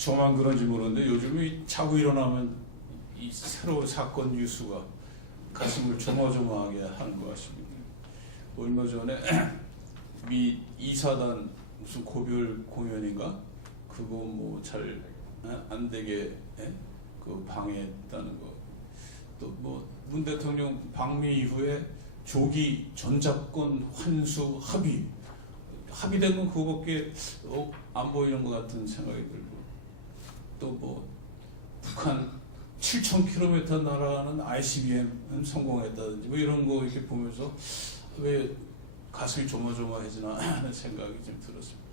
저만 그런지 모르는데 요즘 이 자고 일어나면 이 새로운 사건 뉴스가 가슴을 조마조마하게 하는 것 같습니다. 얼마 전에 미 이사단 무슨 고별 공연인가 그거 뭐 잘 안 되게 그 방해했다는 거. 또 뭐 문 대통령 방미 이후에 조기 전작권 환수 합의된 건 그거밖에 안 보이는 것 같은 생각이 들고, 또 뭐 북한 7,000km 날아가는 ICBM 성공했다든지 뭐 이런 거 이렇게 보면서 왜 가슴이 조마조마해지나 하는 생각이 좀 들었습니다.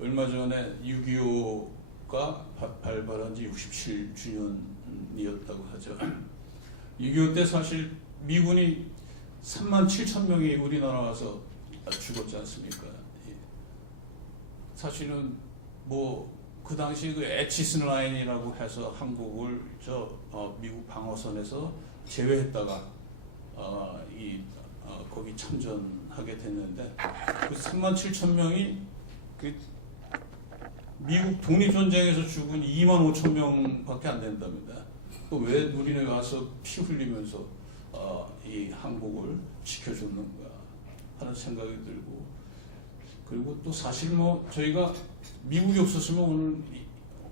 얼마 전에 6.25가 발발한 지 67주년이었다고 하죠. 6.25 때 사실 미군이 37,000명이 우리나라 와서 죽었지 않습니까? 사실은 뭐 그 당시 그 에치슨 라인이라고 해서 한국을 미국 방어선에서 제외했다가 거기 참전하게 됐는데 그 37,000명이 그 미국 독립전쟁에서 죽은 25,000명밖에 안 된답니다. 또 왜 우리는 와서 피 흘리면서 이 한국을 지켜줬는가 하는 생각이 들고, 그리고 또 사실 뭐 저희가 미국이 없었으면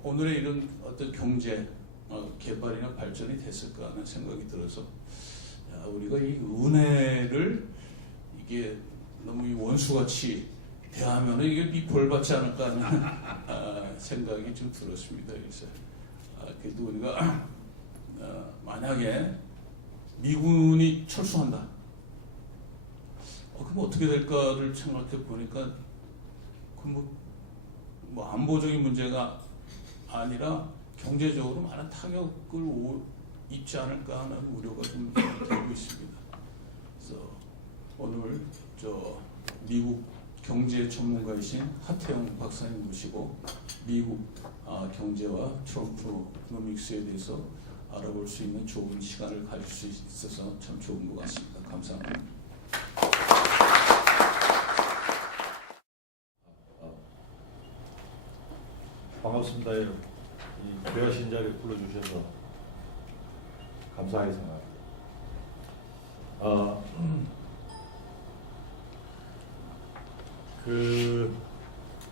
오늘의 이런 어떤 경제 개발이나 발전이 됐을까 하는 생각이 들어서 우리가 이 은혜를 이게 너무 이 원수같이 대하면은 이게 벌받지 않을까 하는 생각이 좀 들었습니다. 그래서 그래도 우리가 만약에 미군이 철수한다, 그럼 어떻게 될까를 생각해 보니까 그 뭐 안보적인 문제가 아니라 경제적으로 많은 타격을 입지 않을까 하는 우려가 좀 되고 있습니다. 그래서 오늘 미국 경제 전문가이신 하태영 박사님 모시고 미국 경제와 트럼프 이코노믹스에 대해서 알아볼 수 있는 좋은 시간을 가질 수 있어서 참 좋은 것 같습니다. 감사합니다. 반갑습니다, 여러분. 이 귀하신 자리에 불러주셔서 감사하게 생각합니다.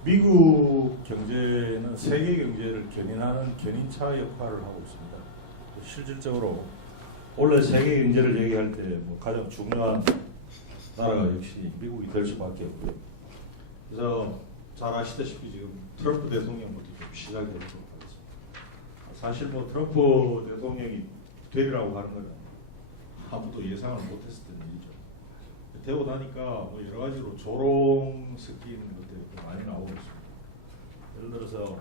미국 경제는 세계 경제를 견인하는 견인차 역할을 하고 있습니다. 실질적으로 원래 세계 경제를 얘기할 때 뭐 가장 중요한 나라가 역시 미국이 될 수밖에 없고요. 그래서 잘 아시다시피 지금 트럼프 대통령부터 좀 시작이 되도록 하겠습니다. 사실 뭐 트럼프 대통령이 되리라고 하는 건 아무도 예상을 못했었던 일이죠. 되고 나니까 뭐 여러 가지로 조롱 섞이는 것들이 많이 나오고 있습니다. 예를 들어서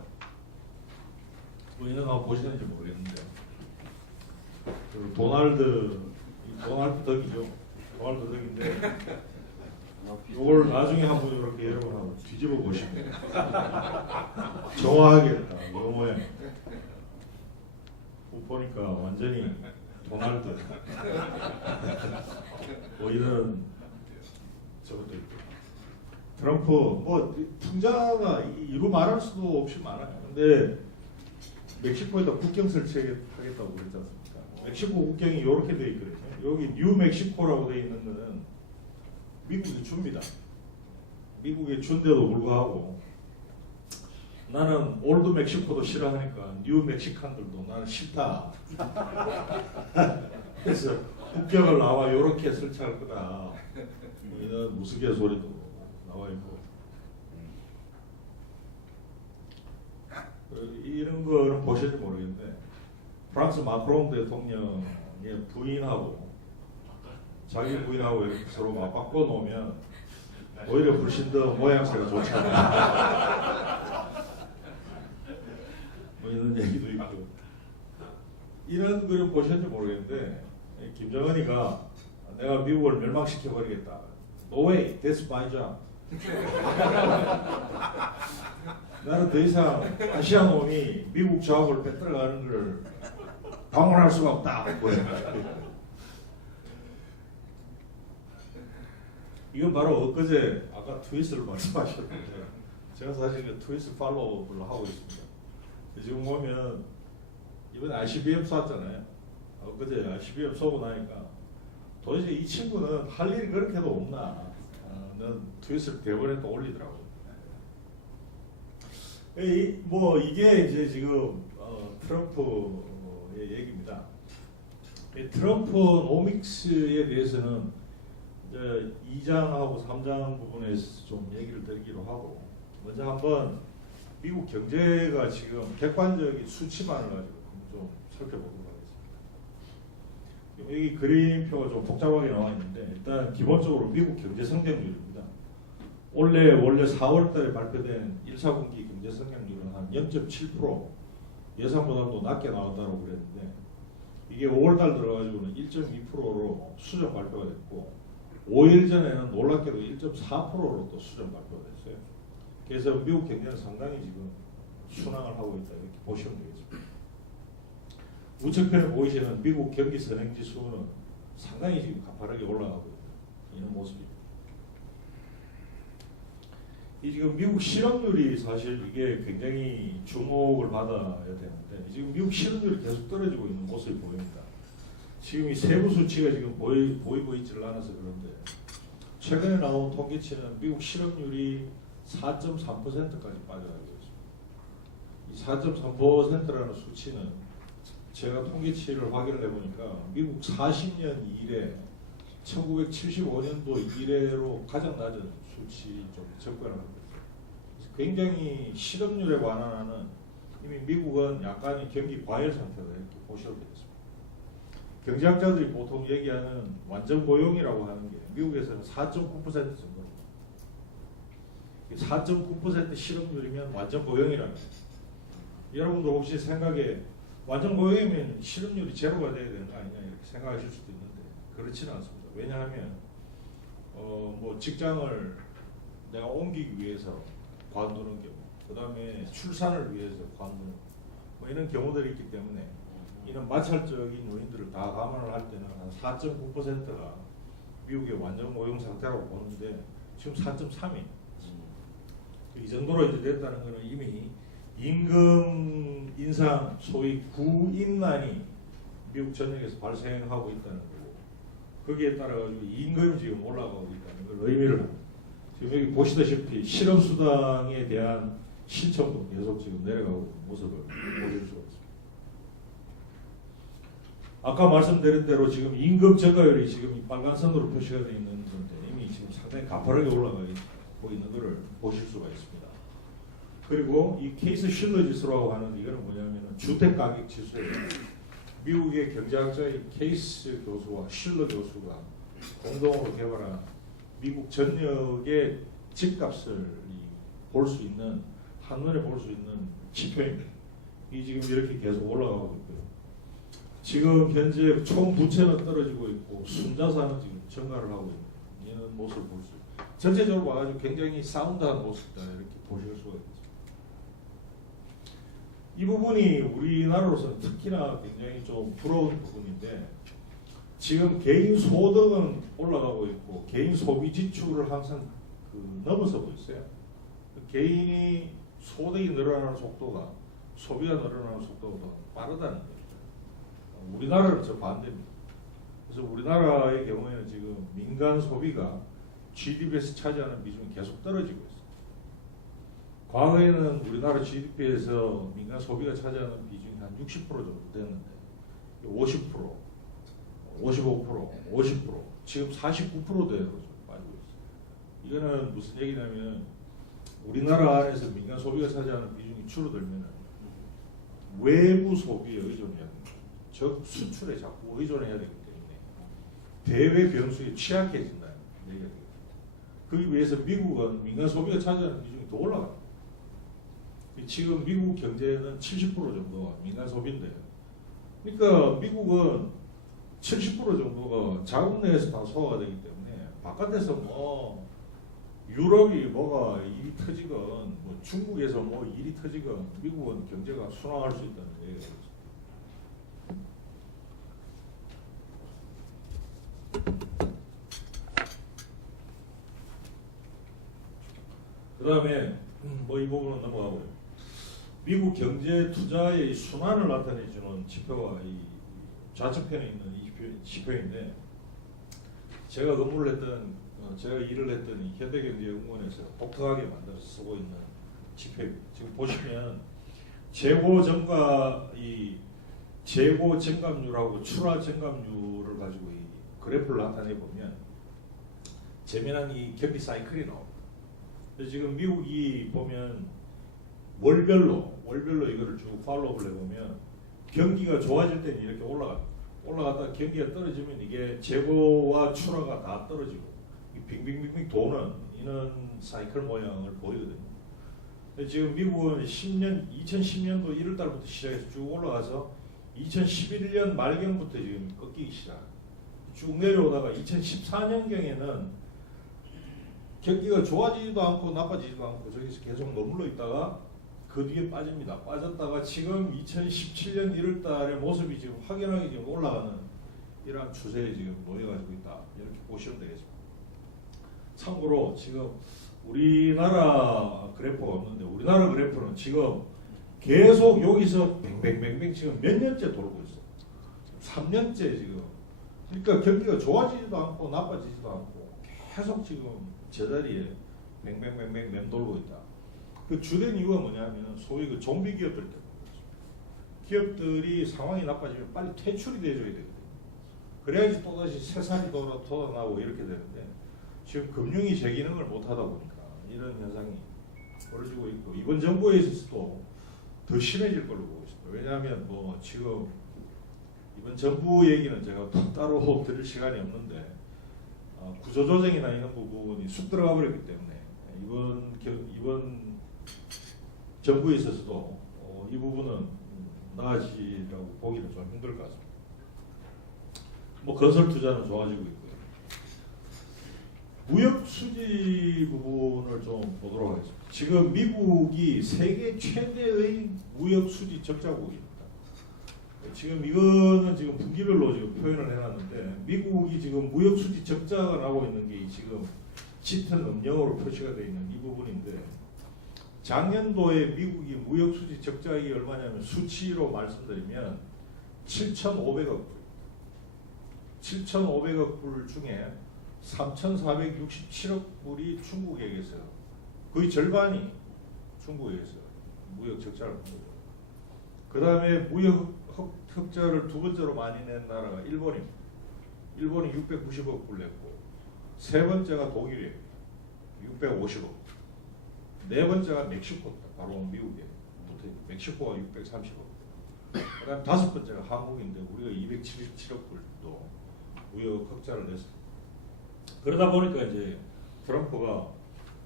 뭐 이런 거 보시는지 모르겠는데 그 도날드 덕이죠. 도날드 덕인데 이걸 나중에 한번 이렇게 여러분 한번 뒤집어 보시면 정확하겠다. 이 모양 보니까 완전히 도날드 뭐 이런 저것도 있고, 트럼프 뭐 풍자가 이루 말할 수도 없이 많아요. 근데 멕시코에다 국경 설치하겠다고 그랬지 않습니까? 멕시코 국경이 이렇게 돼 있거든요. 여기 뉴멕시코라고 돼 있는 거는 미국이 줍니다. 미국이 준데도 불구하고 나는 올드 멕시코도 싫어하니까 뉴 멕시칸들도 나는 싫다. 그래서 국경을 나와 이렇게 설치할 거다. 이런 우스갯소리도 나와 있고, 이런 거는 보실지 모르겠는데 프랑스 마크롱 대통령의 부인하고 자기 부인하고 서로 막 바꿔 놓으면 오히려 훨씬 더 모양새가 좋잖아요. 뭐 이런 얘기도 있고, 이런 글을 보셨는지 모르겠는데 김정은이가 내가 미국을 멸망시켜 버리겠다. No way, that's my job. 나는 더 이상 아시아놈이 미국 자업을 뺏들어가는 걸 방어할 수가 없다. 이건 바로 엊그제 아까 트윗을 말씀하셨는데 제가 사실 그 트윗을 팔로우를 하고 있습니다. 지금 보면 이번에 ICBM 쐈잖아요. 그제 ICBM 쏘고 나니까 도대체 이 친구는 할 일이 그렇게도 없나? 는 트윗을 대번에 또 올리더라고요. 뭐 이게 이제 지금 트럼프의 얘기입니다. 이 트럼프노믹스에 대해서는 이제 2장하고 3장 부분에서 좀 얘기를 드리기로 하고, 먼저 한번 미국 경제가 지금 객관적인 수치만을 가지고 좀 살펴보도록 하겠습니다. 여기 그림표가 좀 복잡하게 나와 있는데, 일단 기본적으로 미국 경제 성장률입니다. 원래 4월달에 발표된 1사분기 경제 성장률은 한 0.7%, 예상보다도 낮게 나왔다고 그랬는데, 이게 5월달 들어가지고는 1.2%로 수정 발표가 됐고, 5일 전에는 놀랍게도 1.4%로 또 수정 발표가 됐어요. 그래서 미국 경제는 상당히 지금 순항을 하고 있다, 이렇게 보시면 되겠습니다. 우측편에 보이시는 미국 경기 선행지수는 상당히 지금 가파르게 올라가고 있는 모습입니다. 이 지금 미국 실업률이 사실 이게 굉장히 주목을 받아야 되는데, 지금 미국 실업률이 계속 떨어지고 있는 모습이 보입니다. 지금 이 세부 수치가 지금 보이고 있지를 않아서 그런데, 최근에 나온 통계치는 미국 실업률이 4.3%까지 빠져가고 있습니다. 이 4.3%라는 수치는 제가 통계치를 확인을 해보니까 미국 40년 이래 1975년도 이래로 가장 낮은 수치 좀 접근을 하고 있어요. 굉장히 실업률에 관한하는, 이미 미국은 약간의 경기 과열 상태다, 이렇게 보셔도 되겠습니다. 경제학자들이 보통 얘기하는 완전 고용이라고 하는 게 미국에서는 4.9% 정도입니다. 4.9% 실업률이면 완전 고용이라는 거예요. 여러분도 혹시 생각에 완전 고용이면 실업률이 제로가 돼야 되는 거 아니냐 이렇게 생각하실 수도 있는데, 그렇지는 않습니다. 왜냐하면 뭐 직장을 내가 옮기기 위해서 관두는 경우, 그 다음에 출산을 위해서 관두는 뭐 이런 경우들이 있기 때문에, 이런 마찰적인 요인들을 다 감안을 할 때는 한 4.9%가 미국의 완전 고용 상태라고 보는데, 지금 4.3이에요. 이 정도로 이제 됐다는 것은 이미 임금 인상, 소위 구인난이 미국 전역에서 발생하고 있다는 거고, 거기에 따라 가지고 임금이 지금 올라가고 있다는 걸 의미를 합니다. 지금 여기 보시다시피 실업수당에 대한 신청도 계속 지금 내려가고 있는 모습을 보실 수가 있습니다. 아까 말씀드린 대로 지금 임금 증가율이 지금 이 빨간선으로 표시가 되어 있는 건데, 이미 지금 상당히 가파르게 올라가고 있는 것을 보실 수가 있습니다. 그리고 이 케이스 실러 지수라고 하는, 이거는 뭐냐면 주택 가격 지수예요. 미국의 경제학자인 케이스 교수와 실러 교수가 공동으로 개발한 미국 전역의 집값을 볼 수 있는, 한눈에 볼 수 있는 지표입니다. 이 지금 이렇게 계속 올라가고 있고요. 지금 현재 총 부채는 떨어지고 있고 순자산은 지금 증가를 하고 있는 이런 모습을 볼 수 있습니다. 전체적으로 봐가지고 굉장히 사운드한 모습이다, 이렇게 보실 수가 있습니다. 이 부분이 우리나라로서는 특히나 굉장히 좀 부러운 부분인데, 지금 개인 소득은 올라가고 있고 개인 소비 지출을 항상 넘어서고 있어요. 개인이 소득이 늘어나는 속도가 소비가 늘어나는 속도보다 빠르다는 거죠. 우리나라는 저 반대입니다. 그래서 우리나라의 경우에는 지금 민간 소비가 GDP에서 차지하는 비중이 계속 떨어지고 있어요. 과거에는 우리나라 GDP에서 민간 소비가 차지하는 비중이 한 60% 정도 됐는데, 50%, 55%, 50%, 지금 49%대로 좀 빠지고 있어요. 이거는 무슨 얘기냐면, 우리나라 안에서 민간 소비가 차지하는 비중이 줄어들면 외부 소비에 의존해야 됩니다. 즉 수출에 자꾸 의존해야 되기 때문에 대외 변수에 취약해진다는 얘기가 되겠죠. 그기 위해서 미국은 민간 소비가 차지하는 비중이 더 올라갑니다. 지금 미국 경제는 70% 정도가 민간 소비인데요. 그러니까 미국은 70% 정도가 자국 내에서 다 소화가 되기 때문에, 바깥에서 뭐 유럽이 뭐가 일이 터지건, 뭐 중국에서 뭐 일이 터지건, 미국은 경제가 순항할 수 있다는 얘기가 되겠습니다. 그 다음에 뭐 이 부분은 넘어가고요. 미국 경제 투자의 순환을 나타내주는 지표가 이 좌측편에 있는 이 지표인데, 제가 근무를 했던 제가 일을 했던 이 현대경제연구원에서 독특하게 만들어서 쓰고 있는 지표입니다. 지금 보시면 재고 증감률하고 출하 증감률을 가지고 이 그래프를 나타내 보면 재미난 이 경기 사이클이 나옵니다. 그래서 지금 미국이 보면 월별로 이거를 쭉 팔로우를 해보면 경기가 좋아질 때는 이렇게 올라갔다 경기가 떨어지면 이게 재고와 출하가 다 떨어지고 빙빙빙빙 도는 이런 사이클 모양을 보이거든요. 지금 미국은 2010년도 1월 달부터 시작해서 쭉 올라가서 2011년 말경부터 지금 꺾이기 시작. 쭉 내려오다가 2014년경에는 경기가 좋아지지도 않고 나빠지지도 않고 저기서 계속 머물러 있다가 그 뒤에 빠집니다. 빠졌다가 지금 2017년 1월 달의 모습이 지금 확연하게 지금 올라가는 이러한 추세에 지금 놓여가지고 있다. 이렇게 보시면 되겠습니다. 참고로 지금 우리나라 그래프가 없는데, 우리나라 그래프는 지금 계속 여기서 뱅뱅뱅뱅 지금 몇 년째 돌고 있어. 3년째 지금. 그러니까 경기가 좋아지지도 않고 나빠지지도 않고 계속 지금 제자리에 뱅뱅뱅뱅 맴돌고 있다. 그 주된 이유가 뭐냐면 소위 그 좀비 기업들 때문에 기업들이 상황이 나빠지면 빨리 퇴출이 돼줘야 되거든요. 그래야지 또다시 새살이 돋아나고 이렇게 되는데, 지금 금융이 제 기능을 못하다 보니까 이런 현상이 벌어지고 있고, 이번 정부에 있어서도 더 심해질 걸로 보고 있습니다. 왜냐하면 뭐 지금 이번 정부 얘기는 제가 따로 들을 시간이 없는데, 구조조정이나 이런 부분이 쑥 들어가 버렸기 때문에 이번 정부에 있어서도 이 부분은 나아지라고 보기는 좀 힘들 것 같습니다. 뭐 건설 투자는 좋아지고 있고요. 무역 수지 부분을 좀 보도록 하겠습니다. 지금 미국이 세계 최대의 무역 수지 적자국입니다. 지금 이거는 지금 분기별로 지금 표현을 해놨는데, 미국이 지금 무역 수지 적자가 나고 있는 게 지금 짙은 음영으로 표시가 되어 있는 이 부분인데, 작년도에 미국이 무역 수지 적자액이 얼마냐면 수치로 말씀드리면 7,500억 불. 7,500억 불 중에 3,467억 불이 중국에게서, 거의 절반이 중국에게서 무역 적자를 본 거죠. 그 다음에 무역 흑자를 두 번째로 많이 낸 나라가 일본입니다. 일본이 690억 불 냈고, 세 번째가 독일이에요. 650억. 네 번째가 멕시코다. 바로 미국에 붙어 멕시코가 630억. 그다음 다섯 번째가 한국인데 우리가 277억 불도 무역 흑자를 냈습니다. 그러다 보니까 이제 트럼프가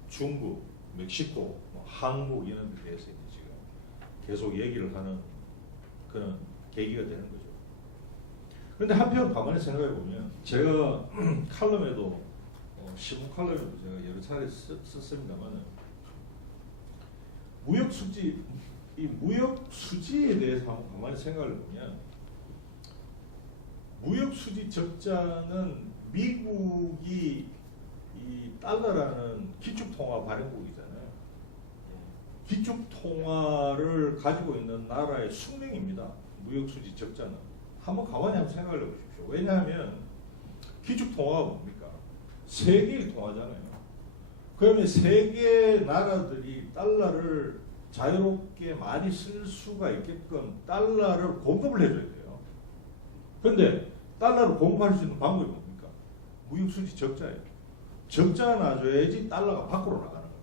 중국, 멕시코, 한국 이런 데 대해서 이제 지금 계속 얘기를 하는 그런 계기가 되는 거죠. 그런데 한편 가만히 생각해 보면, 제가 칼럼에도 신문 칼럼에도 제가 여러 차례 썼습니다만, 무역 수지에 대해서 한번 가만히 생각을 보면, 무역 수지 적자는 미국이 이 달러라는 기축통화 발행국이잖아요. 기축통화를 가지고 있는 나라의 숙명입니다. 무역 수지 적자는. 한번 가만히 한번 생각을 해보십시오. 왜냐하면 기축통화가 뭡니까? 세계의 통화잖아요. 그러면 세계 나라들이 달러를 자유롭게 많이 쓸 수가 있게끔 달러를 공급을 해줘야 돼요. 그런데 달러를 공급할 수 있는 방법이 뭡니까? 무역수지 적자예요. 적자가 나줘야지 달러가 밖으로 나가는 거예요.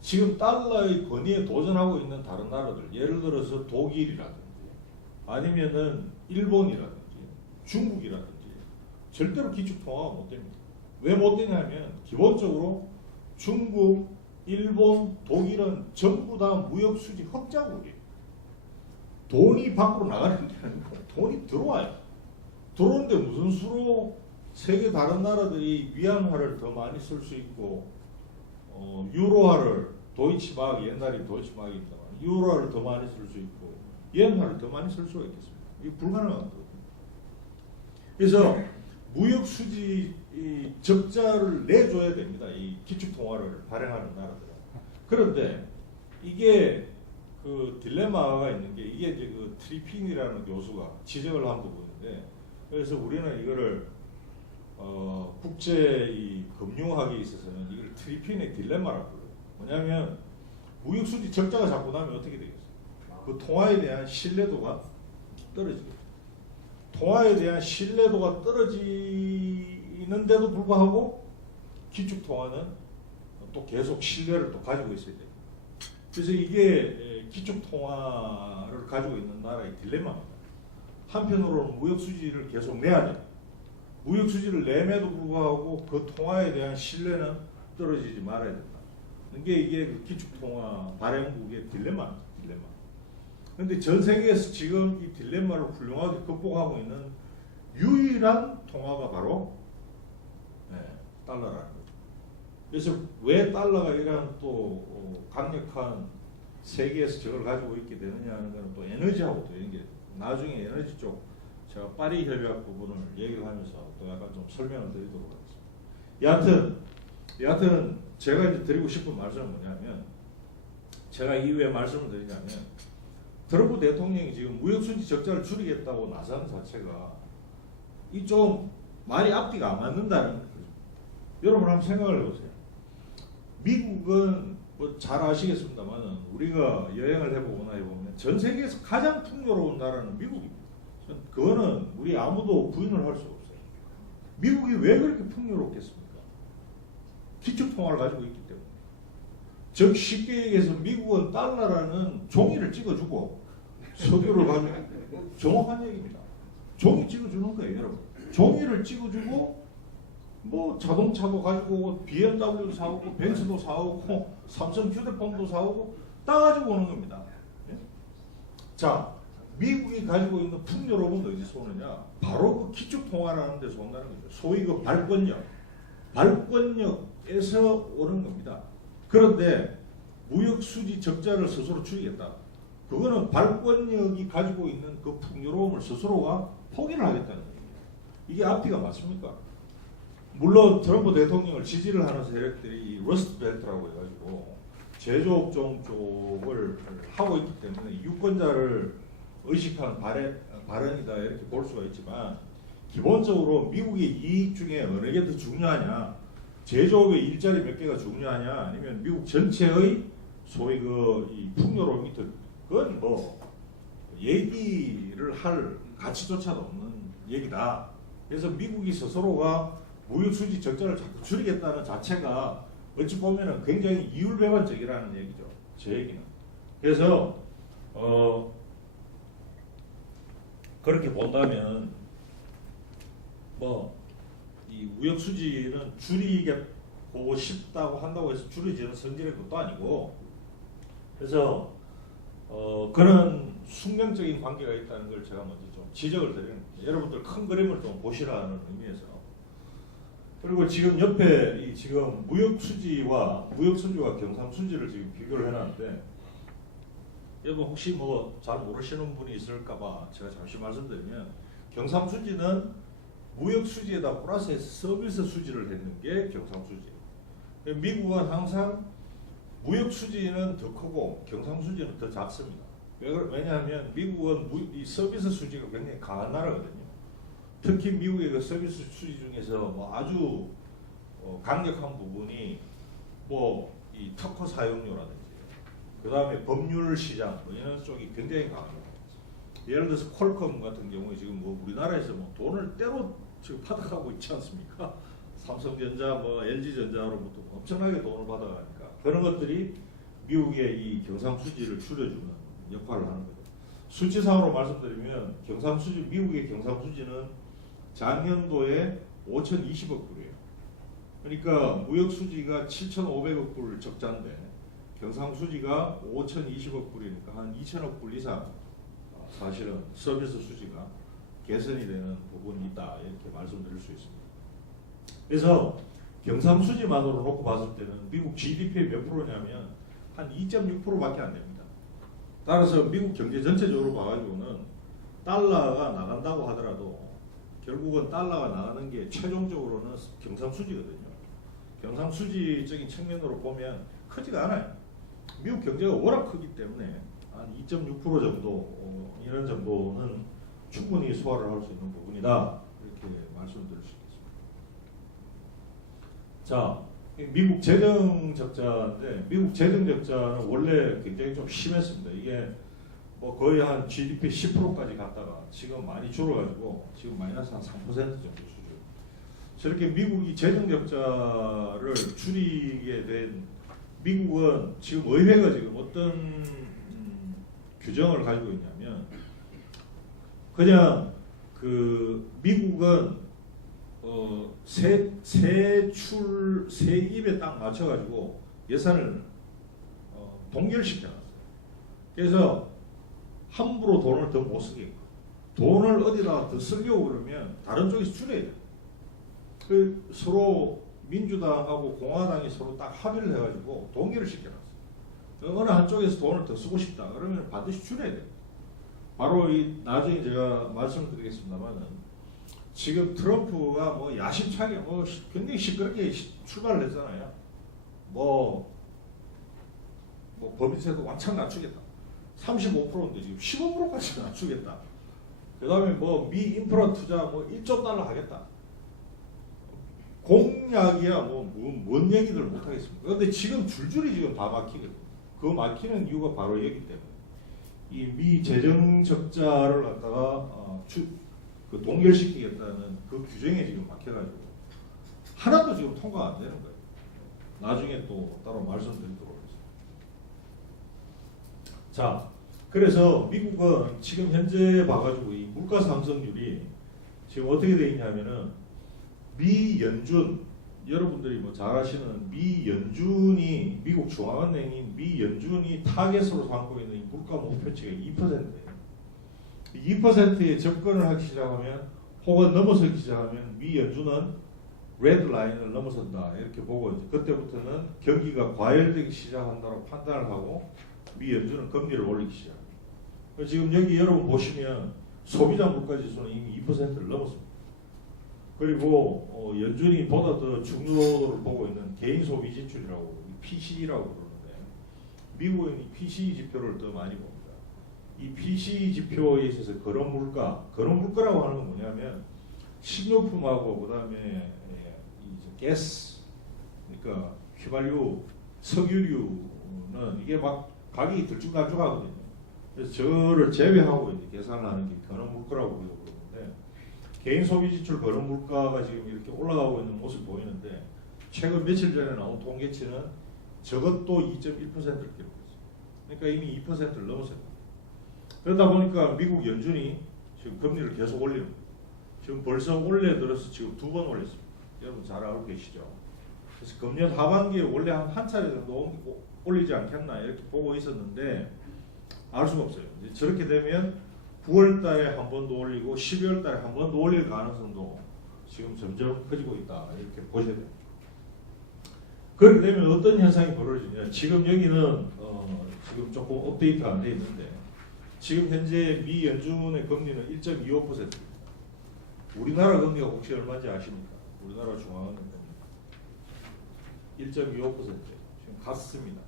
지금 달러의 권위에 도전하고 있는 다른 나라들, 예를 들어서 독일이라든지 아니면은 일본이라든지 중국이라든지 절대로 기축통화가 못 됩니다. 왜 못 되냐면, 기본적으로 중국, 일본, 독일은 전부 다 무역수지 흑자국이에요. 돈이 밖으로 나가는 게 아니고 돈이 들어와요. 들어오는데 무슨 수로 세계 다른 나라들이 위안화를 더 많이 쓸 수 있고, 유로화를, 도이치마크, 옛날에 도이치마크이 있다만 유로화를 더 많이 쓸 수 있고 위안화를 더 많이 쓸 수가 있겠습니다. 이게 불가능한 거거든요. 그래서 무역 수지 적자를 내줘야 됩니다. 이 기축통화를 발행하는 나라들은. 그런데 이게 그 딜레마가 있는 게 이게 이제 그 트리핀이라는 교수가 지적을 한 부분인데 그래서 우리는 이거를 국제 이 금융학에 있어서는 이걸 트리핀의 딜레마라고 불러요. 뭐냐면 무역 수지 적자가 자꾸 나면 어떻게 되겠어요? 그 통화에 대한 신뢰도가 떨어지겠죠. 통화에 대한 신뢰도가 떨어지는데도 불구하고 기축 통화는 또 계속 신뢰를 또 가지고 있어야 돼요. 그래서 이게 기축 통화를 가지고 있는 나라의 딜레마입니다. 한편으로는 무역 수지를 계속 내야 돼요. 무역 수지를 내매도 불구하고 그 통화에 대한 신뢰는 떨어지지 말아야 된다. 이게 그 기축 통화 발행국의 딜레마입니다. 딜레마. 그런데 전 세계에서 지금 이 딜레마를 훌륭하게 극복하고 있는 유일한 통화가 바로 달러라는 거죠. 그래서 왜 달러가 이러한 또 강력한 세계에서 저걸 가지고 있게 되느냐 하는 것은 또 에너지하고 또 연결돼요. 나중에 에너지 쪽 제가 파리 협약 부분을 얘기를 하면서 또 약간 좀 설명을 드리도록 하겠습니다. 여하튼 제가 이제 드리고 싶은 말씀은 뭐냐면 제가 이후에 말씀을 드리냐면 트럼프 대통령이 지금 무역수지 적자를 줄이겠다고 나선 자체가 이 좀 말이 앞뒤가 안 맞는다는 거죠. 여러분 한번 생각을 해보세요. 미국은 뭐 잘 아시겠습니다만은 우리가 여행을 해보거나 해보면 전 세계에서 가장 풍요로운 나라는 미국입니다. 그거는 우리 아무도 부인을 할 수 없어요. 미국이 왜 그렇게 풍요롭겠습니까? 기축통화를 가지고 있기 때문에. 즉 쉽게 얘기해서 미국은 달러라는 종이를 찍어주고 석유를 가지고 정확한 얘기입니다. 종이 찍어주는 거예요, 여러분. 종이를 찍어주고 뭐 자동차도 가지고 BMW도 사오고 벤츠도 사오고 삼성 휴대폰도 사오고 따가지고 오는 겁니다. 예? 자, 미국이 가지고 있는 풍요로움은 어디서 오느냐? 바로 그 기축통화라는 데서 온다는 거죠. 소위 그 발권력에서 오는 겁니다. 그런데 무역수지 적자를 스스로 줄이겠다. 그거는 발권력이 가지고 있는 그 풍요로움을 스스로가 포기를 하겠다는 겁니다. 이게 앞뒤가 맞습니까? 물론 트럼프 대통령을 지지를 하는 세력들이 러스트 벨트라고 해가지고 제조업종 쪽을 하고 있기 때문에 유권자를 의식한 발언이다 이렇게 볼 수가 있지만 기본적으로 미국의 이익 중에 어느 게 더 중요하냐, 제조업의 일자리 몇 개가 중요하냐, 아니면 미국 전체의 소위 이 풍요로움이 더, 그건 뭐 얘기를 할 가치조차도 없는 얘기다. 그래서 미국이 스스로가 무역수지 적자를 자꾸 줄이겠다는 자체가 어찌 보면은 굉장히 이율배반적이라는 얘기죠. 제 얘기는. 그래서 그렇게 본다면 뭐 이 무역수지는 줄이고 싶다고 한다고 해서 줄여지는 성질의 것도 아니고, 그래서 그런 숙명적인 관계가 있다는 걸 제가 먼저 좀 지적을 드리는 거예요. 여러분들 큰 그림을 좀 보시라는 의미에서. 그리고 지금 옆에 이 지금 무역수지와 경상수지를 지금 비교를 해놨는데, 여러분 혹시 뭐 잘 모르시는 분이 있을까봐 제가 잠시 말씀드리면, 경상수지는 무역수지에다 플러스해서 서비스 수지를 했는 게 경상수지예요. 미국은 항상 무역수지는 더 크고 경상수지는 더 작습니다. 왜냐하면 미국은 이 서비스 수지가 굉장히 강한 나라거든요. 특히 미국의 그 서비스 수지 중에서 뭐 아주 강력한 부분이 뭐 이 특허 사용료라든지, 그 다음에 법률 시장 뭐 이런 쪽이 굉장히 강합니다. 예를 들어서 퀄컴 같은 경우에 지금 뭐 우리나라에서 뭐 돈을 때로 지금 받아가고 있지 않습니까? 삼성전자, 뭐 LG전자로부터 엄청나게 돈을 받아가니까 그런 것들이 미국의 이 경상수지를 줄여주는 역할을 하는 거죠. 수치상으로 말씀드리면 미국의 경상수지는 작년도에 5,020억 불이에요. 그러니까 무역수지가 7,500억 불 적자인데 경상수지가 5,020억 불이니까 한 2,000억 불 이상 사실은 서비스 수지가 개선이 되는 부분이 있다 이렇게 말씀드릴 수 있습니다. 그래서 경상수지만으로 놓고 봤을 때는 미국 GDP의 몇 프로냐면 한 2.6%밖에 안 됩니다. 따라서 미국 경제 전체적으로 봐가지고는 달러가 나간다고 하더라도 결국은 달러가 나가는 게 최종적으로는 경상수지거든요. 경상수지적인 측면으로 보면 크지가 않아요. 미국 경제가 워낙 크기 때문에 한 2.6% 정도 이런 정도는 충분히 소화를 할 수 있는 부분이다 이렇게 말씀드릴 수 있겠습니다. 자, 미국 재정 적자인데 미국 재정 적자는 원래 굉장히 좀 심했습니다. 이게 뭐 거의 한 GDP 10%까지 갔다가 지금 많이 줄어가지고 지금 마이너스 한 3% 정도 수준. 저렇게 미국이 재정 적자를 줄이게 된 미국은 지금 의회가 지금 어떤 규정을 가지고 있냐면 그냥 그 미국은 세입에 딱 맞춰가지고 예산을 동결시켜놨어요. 그래서 함부로 돈을 더 못 쓰게끔 돈을 어디다 더 쓰려고 그러면 다른 쪽에서 줄여야 돼요. 그 서로 민주당하고 공화당이 서로 딱 합의를 해가지고 동결을 시켜놨어요. 어느 한쪽에서 돈을 더 쓰고 싶다 그러면 반드시 줄여야 돼요. 바로 이 나중에 제가 말씀드리겠습니다만은 지금 트럼프가 뭐 야심차게 뭐 굉장히 시끄럽게 출발을 했잖아요. 뭐 법인세도 왕창 낮추겠다. 35%인데 지금 15%까지 낮추겠다. 그 다음에 뭐 미 인프라 투자 뭐 1조 달러 하겠다. 공약이야 뭔 얘기들 못 하겠습니다. 그런데 지금 줄줄이 지금 다 막히거든요. 그 막히는 이유가 바로 여기 때문에 이 미 재정 적자를 갖다가 그 동결시키겠다는 그 규정에 지금 막혀가지고 하나도 지금 통과 안 되는 거예요. 나중에 또 따로 말씀드리도록 하겠습니다. 자, 그래서 미국은 지금 현재 봐가지고 이 물가 상승률이 지금 어떻게 돼 있냐면은 미 연준 여러분들이 뭐 잘 아시는 미 연준이 미국 중앙은행인 미 연준이 타겟으로 삼고 있는 이 물가 목표치가 2%예요. 2%에 접근을 하기 시작하면 혹은 넘어서기 시작하면 미 연준은 레드 라인을 넘어선다 이렇게 보고 이제 그때부터는 경기가 과열되기 시작한다고 판단을 하고 미 연준은 금리를 올리기 시작합니다. 지금 여기 여러분 보시면 소비자 물가 지수는 이미 2%를 넘었습니다. 그리고 연준이 보다 더 중요도를 보고 있는 개인 소비 지출이라고 PCE라고 부르는데 미국은 이 PCE 지표를 더 많이 봅니다. 이 PCE 지표에 있어서 거래 물가라고 하는 건 뭐냐면 식료품하고 그다음에 가스, 그러니까 휘발유, 석유류는 이게 막 가격이 들쭉날쭉하거든요. 그래서 저를 제외하고 이제 계산을 하는 게 거래 물가라고 부르는데 개인 소비 지출 거래 물가가 지금 이렇게 올라가고 있는 모습 보이는데 최근 며칠 전에 나온 통계치는 저것도 2.1%를 기록했어요. 그러니까 이미 2%를 넘었어요. 그러다 보니까 미국 연준이 지금 금리를 계속 올립니다. 지금 벌써 올해 들어서 지금 2번 올렸습니다. 여러분 잘 알고 계시죠? 그래서 금년 하반기에 원래 한 차례 정도 올리지 않겠나 이렇게 보고 있었는데 알 수가 없어요. 이제 저렇게 되면 9월 달에 한 번 더 올리고 12월 달에 한 번 더 올릴 가능성도 지금 점점 커지고 있다 이렇게 보셔야 됩니다. 그렇게 되면 어떤 현상이 벌어지냐? 지금 여기는 지금 조금 업데이트가 안 돼 있는데 지금 현재 미 연준의 금리는 1.25%입니다. 우리나라 금리가 혹시 얼마인지 아십니까? 우리나라 중앙은행 금리 1.25% 지금 같습니다.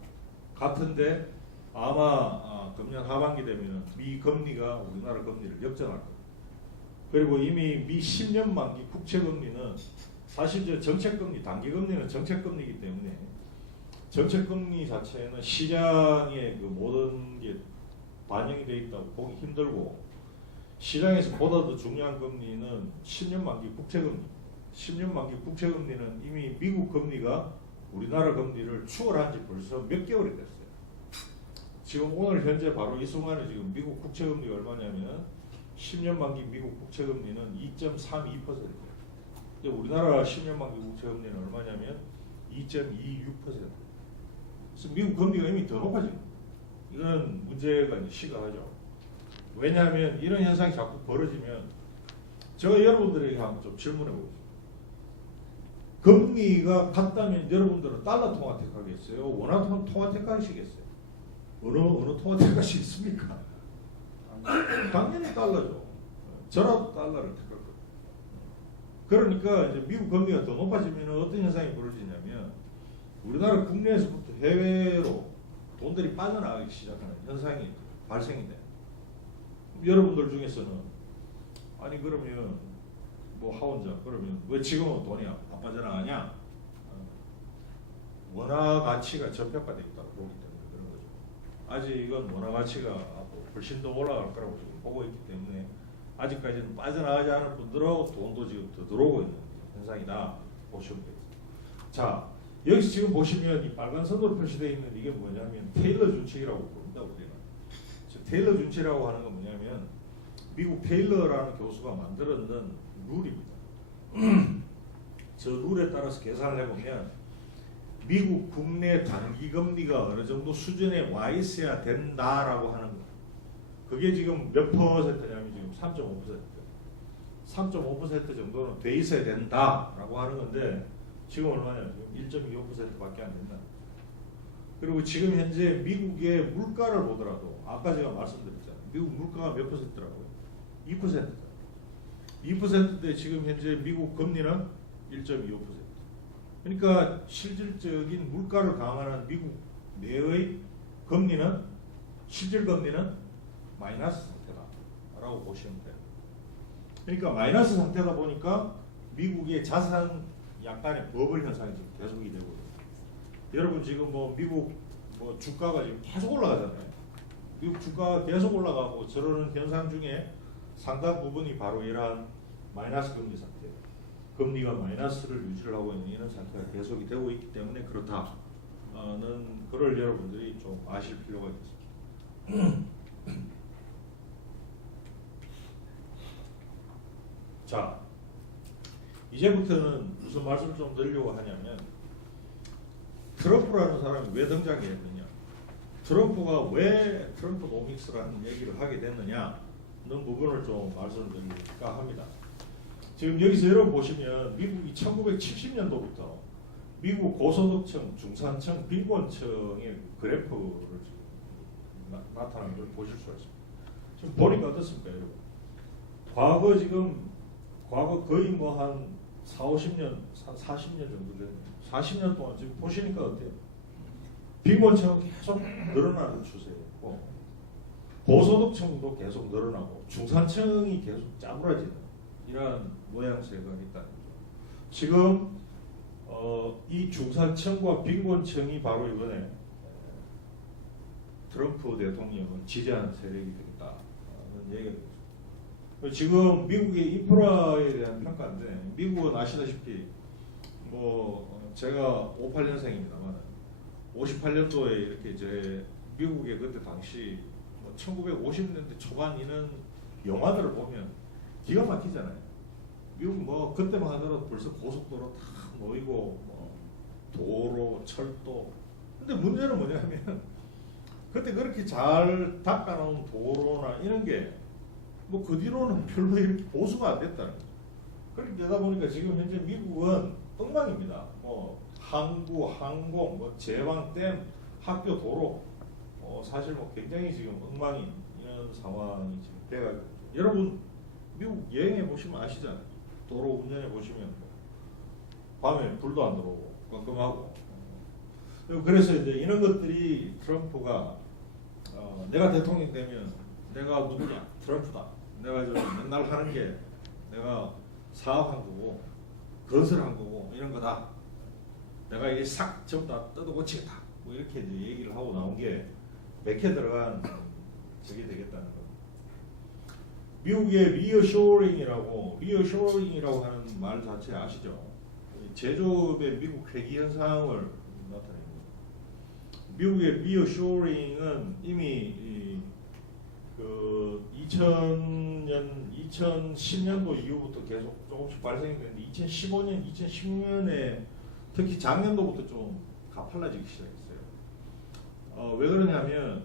같은데 아마 금년 하반기 되면 미 금리가 우리나라 금리를 역전할 겁니다. 그리고 이미 미 10년 만기 국채 금리는 사실 저 정책 금리, 단기 금리는 정책 금리이기 때문에 정책 금리 자체는 시장의 그 모든 게 반영이 되어 있다고 보기 힘들고 시장에서 보다 더 중요한 금리는 10년 만기 국채 금리. 10년 만기 국채 금리는 이미 미국 금리가 우리나라 금리를 추월한 지 벌써 몇 개월이 됐어요. 지금 오늘 현재 바로 이 순간에 지금 미국 국채 금리가 얼마냐면 10년 만기 미국 국채 금리는 2.32%예요. 우리나라 10년 만기 국채 금리는 얼마냐면 2.26%. 그래서 미국 금리가 이미 더 높아집니다. 이건 문제가 시가하죠. 왜냐하면 이런 현상이 자꾸 벌어지면 제가 여러분들에게 한번 좀 질문해 보겠습니다. 금리가 같다면 여러분들은 달러 통화 택하겠어요? 원화 통화 택하시겠어요? 어느 통화 택하시 있습니까? 당연히 달러죠. 저라도 달러를 택할 거예요. 그러니까 이제 미국 금리가 더 높아지면 어떤 현상이 벌어지냐면 우리나라 국내에서부터 해외로 돈들이 빠져나가기 시작하는 현상이 발생이 돼. 여러분들 중에서는 아니 그러면 뭐 하원자 그러면 왜 지금은 돈이 안 빠져나가냐? 원화 가치가 저평가되어 있다고 보기 때문에 그런 거죠. 아직은 원화 가치가 훨씬 더 올라갈 거라고 지금 보고 있기 때문에 아직까지는 빠져나가지 않은 분들하고 돈도 지금 더 들어오고 있는 현상이다 보시면 되겠습니다. 자, 여기서 지금 보시면 이 빨간 선으로 표시되어 있는 이게 뭐냐면 테일러 준칙이라고 부릅니다. 우리는 테일러 준칙이라고 하는 건 뭐냐면 미국 테일러라는 교수가 만들어낸 룰입니다. 저 룰에 따라서 계산을 해보면 미국 국내 단기 금리가 어느 정도 수준에 와 있어야 된다라고 하는 거. 그게 지금 몇 퍼센트냐면 지금 3.5%. 3.5% 정도는 돼 있어야 된다라고 하는 건데 지금 얼마냐? 지금 1.25%밖에 안 된다. 그리고 지금 현재 미국의 물가를 보더라도 아까 제가 말씀드렸잖아요. 미국 물가가 몇 퍼센트라고요? 2%다. 2%대 지금 현재 미국 금리는 1.25%. 그러니까 실질적인 물가를 감안한 미국 내의 금리는 실질 금리는 마이너스 상태다라고 보시면 돼요. 그러니까 마이너스 상태다 보니까 미국의 자산 약간의 버블 현상이 지금 계속이 되고 있어요. 여러분 지금 뭐 미국 뭐 주가가 지금 계속 올라가잖아요. 미국 주가가 계속 올라가고 저러는 현상 중에 상당 부분이 바로 이러한 마이너스 금리 상태. 금리가 마이너스를 유지를 하고 있는 이런 상태가 계속이 되고 있기 때문에 그렇다는 그걸 여러분들이 좀 아실 필요가 있습니다. 자, 이제부터는 무슨 말씀을 좀 드리려고 하냐면 트럼프라는 사람이 왜 등장했느냐, 트럼프가 왜 트럼프 노믹스라는 얘기를 하게 됐느냐는 부분을 좀 말씀드릴까 합니다. 지금 여기서 여러분 보시면 미국이 1970년도부터 미국 고소득층, 중산층, 빈곤층의 그래프를 지금 나타나는 걸 보실 수가 있습니다. 지금 보니까 어떻습니까, 여러분? 과거 거의 뭐 한 40년 정도 됐네요. 40년 동안 지금 보시니까 어때요? 빈곤층은 계속 늘어나는 추세였고 고소득층도 계속 늘어나고 중산층이 계속 짜부라지는 이러한 모양새가 있다는 거죠. 지금 이 중산층과 빈곤층이 바로 이번에 트럼프 대통령을 지지하는 세력이 되겠다는 얘기가 되겠습니다. 지금 미국의 인프라에 대한 평가인데 미국은 아시다시피 뭐 제가 58년생입니다만 58년도에 이렇게 이제 미국의 그때 당시 뭐 1950년대 초반 이런 영화들을 보면 기가 막히잖아요. 미국 뭐 그때만 하더라도 벌써 고속도로 다 모이고 뭐 도로, 철도. 근데 문제는 뭐냐면 그때 그렇게 잘 닦아놓은 도로나 이런 게 뭐 그 뒤로는 별로 이렇게 보수가 안 됐다는 거죠. 그렇게 되다 보니까 지금 현재 미국은 엉망입니다. 뭐 항구, 항공, 뭐 제왕댐, 학교, 도로, 사실 뭐 굉장히 지금 엉망인 이런 상황이 지금 돼가지고 여러분 미국 여행해 보시면 아시잖아요. 도로 운전해 보시면 밤에 불도 안 들어오고 깜깜하고. 그래서 이제 이런 것들이 트럼프가 내가 대통령 되면 내가 누구냐? 트럼프다. 내가 좀 맨날 하는 게 내가 사업한 거고 건설한 거고 이런 거다. 내가 이게 싹 전부 다 뜯어고치겠다. 뭐 이렇게 이제 얘기를 하고 나온 게 몇 개 들어간 저게 되겠다는 거. 미국의 리어쇼링이라고 하는 말 자체 아시죠? 제조업의 미국 회귀 현상을 나타냅니다. 미국의 리어쇼링은 이미 그 2010년도 이후부터 계속 조금씩 발생이 됐는데 2015년, 2016년에 특히 작년도부터 좀 가팔라지기 시작했어요. 왜 그러냐면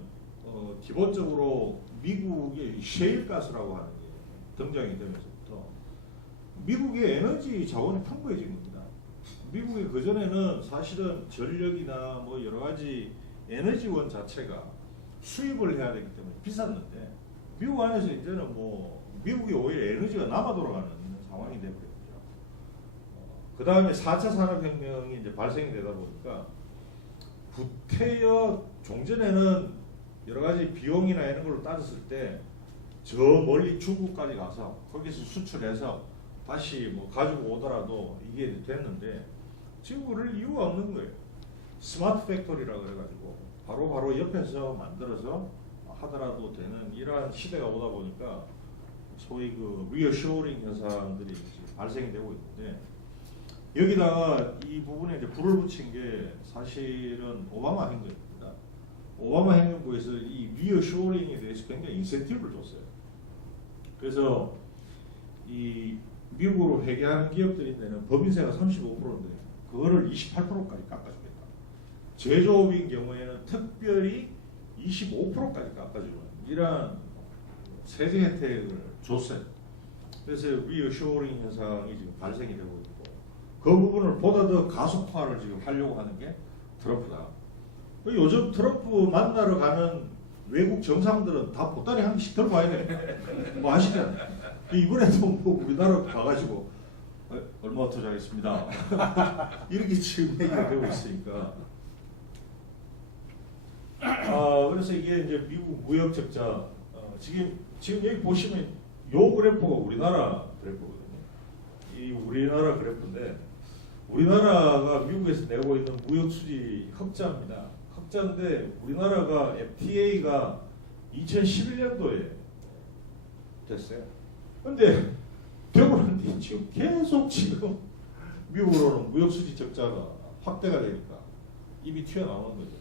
기본적으로 미국의 셰일가스라고 하는 게 등장이 되면서부터 미국의 에너지 자원이 풍부해진 겁니다. 미국의 그전에는 사실은 전력이나 뭐 여러 가지 에너지원 자체가 수입을 해야 되기 때문에 비쌌는데 미국 안에서 이제는 뭐 미국이 오히려 에너지가 남아 돌아가는 상황이 되버렸죠. 그 다음에 4차 산업혁명이 이제 발생이 되다 보니까 구태여 종전에는 여러 가지 비용이나 이런 걸로 따졌을 때 저 멀리 중국까지 가서 거기서 수출해서 다시 뭐 가지고 오더라도 이게 됐는데 지금 그럴 이유가 없는 거예요. 스마트 팩토리라 그래가지고 바로 옆에서 만들어서 하더라도 되는 이러한 시대가 오다 보니까 소위 그 리어쇼링 현상들이 지금 발생이 되고 있는데, 여기다가 이 부분에 이제 불을 붙인 게 사실은 오바마 행정입니다. 오바마 행정부에서 이 리어쇼링에 대해서 굉장히 인센티브를 줬어요. 그래서 이 미국으로 회계하는 기업들인데는 법인세가 35%인데 그거를 28%까지 깎아주겠다. 제조업인 경우에는 특별히 25%까지 깎아주는 이러한 세제 혜택을 줬어요. 그래서 리어쇼링 현상이 지금 발생이 되고 있고, 그 부분을 보다 더 가속화를 지금 하려고 하는 게 트럼프다. 요즘 트럼프 만나러 가는 외국 정상들은 다 보따리 한 개씩 들고 와야 돼. 뭐 아시잖아요. 이번에도 뭐 우리나라 가가지고 얼마 투자하겠습니다. 이렇게 지금 얘기가 되고 있으니까. 그래서 이게 이제 미국 무역 적자, 지금 여기 보시면 요 그래프가 우리나라 그래프거든요. 이 우리나라 그래프인데, 우리나라가 미국에서 내고 있는 무역 수지 흑자입니다. 흑자인데 우리나라가 FTA가 2011년도에 됐어요. 근데 되고 난 뒤 지금 계속 지금 미국으로는 무역 수지 적자가 확대가 되니까 입이 튀어나오는 거죠.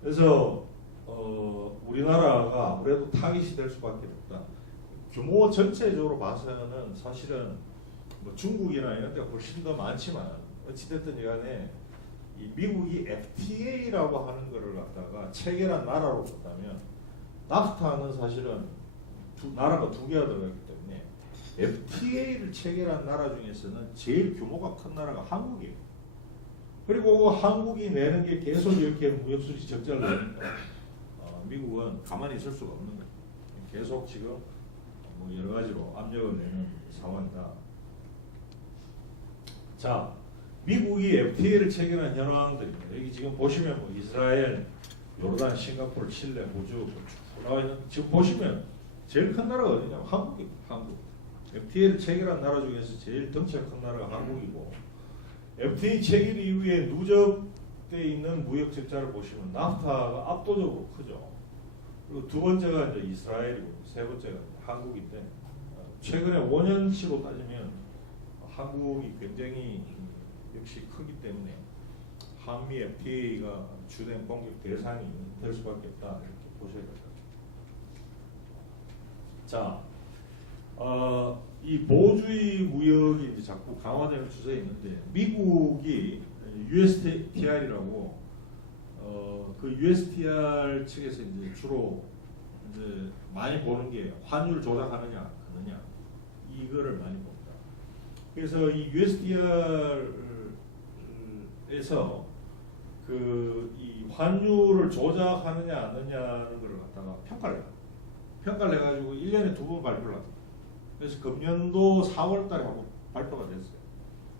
그래서 우리나라가 아무래도 타깃이 될 수밖에 없다. 규모 전체적으로 봐서는 사실은 뭐 중국이나 이런 데가 훨씬 더 많지만 어찌됐든 간에 이 미국이 FTA라고 하는 거를 갖다가 체결한 나라로 본다면 나프타는 사실은 나라가 두 개가 들어가기 때문에 FTA를 체결한 나라 중에서는 제일 규모가 큰 나라가 한국이에요. 그리고 한국이 내는 게 계속 이렇게 무역수지 적자를 내니까 미국은 가만히 있을 수가 없는 거예요. 계속 지금 뭐 여러 가지로 압력을 내는 상황이다. 자, 미국이 FTA를 체결한 현황들입니다. 여기 지금 보시면 뭐 이스라엘, 요르단, 싱가포르, 칠레, 호주 쭉 나와 있는, 지금 보시면 제일 큰 나라가 어디냐면 한국입니다. 한국. FTA를 체결한 나라 중에서 제일 덩치가 큰 나라가 한국이고, FTA 체결 이후에 누적돼 있는 무역 적자를 보시면 나프타가 압도적으로 크죠. 그리고 두 번째가 이제 이스라엘이고, 세 번째가 한국인데, 최근에 5년치로 따지면 한국이 굉장히 역시 크기 때문에 한미 FTA가 주된 공격 대상이 될 수밖에 없다, 이렇게 보셔야 됩니다. 자, 이 보호주의 무역이 이제 자꾸 강화되는 추세에 있는데, 미국이 USTR이라고 그 USTR 측에서 이제 주로 이제 많이 보는 게 환율 조작하느냐 안 하느냐, 이거를 많이 봅니다. 그래서 이 USTR에서 그 이 환율을 조작하느냐 안 하느냐는 걸 갖다가 평가를 해가지고 1년에 2번 발표를 합니다. 그래서 금년도 4월 달에 하고 발표가 됐어요.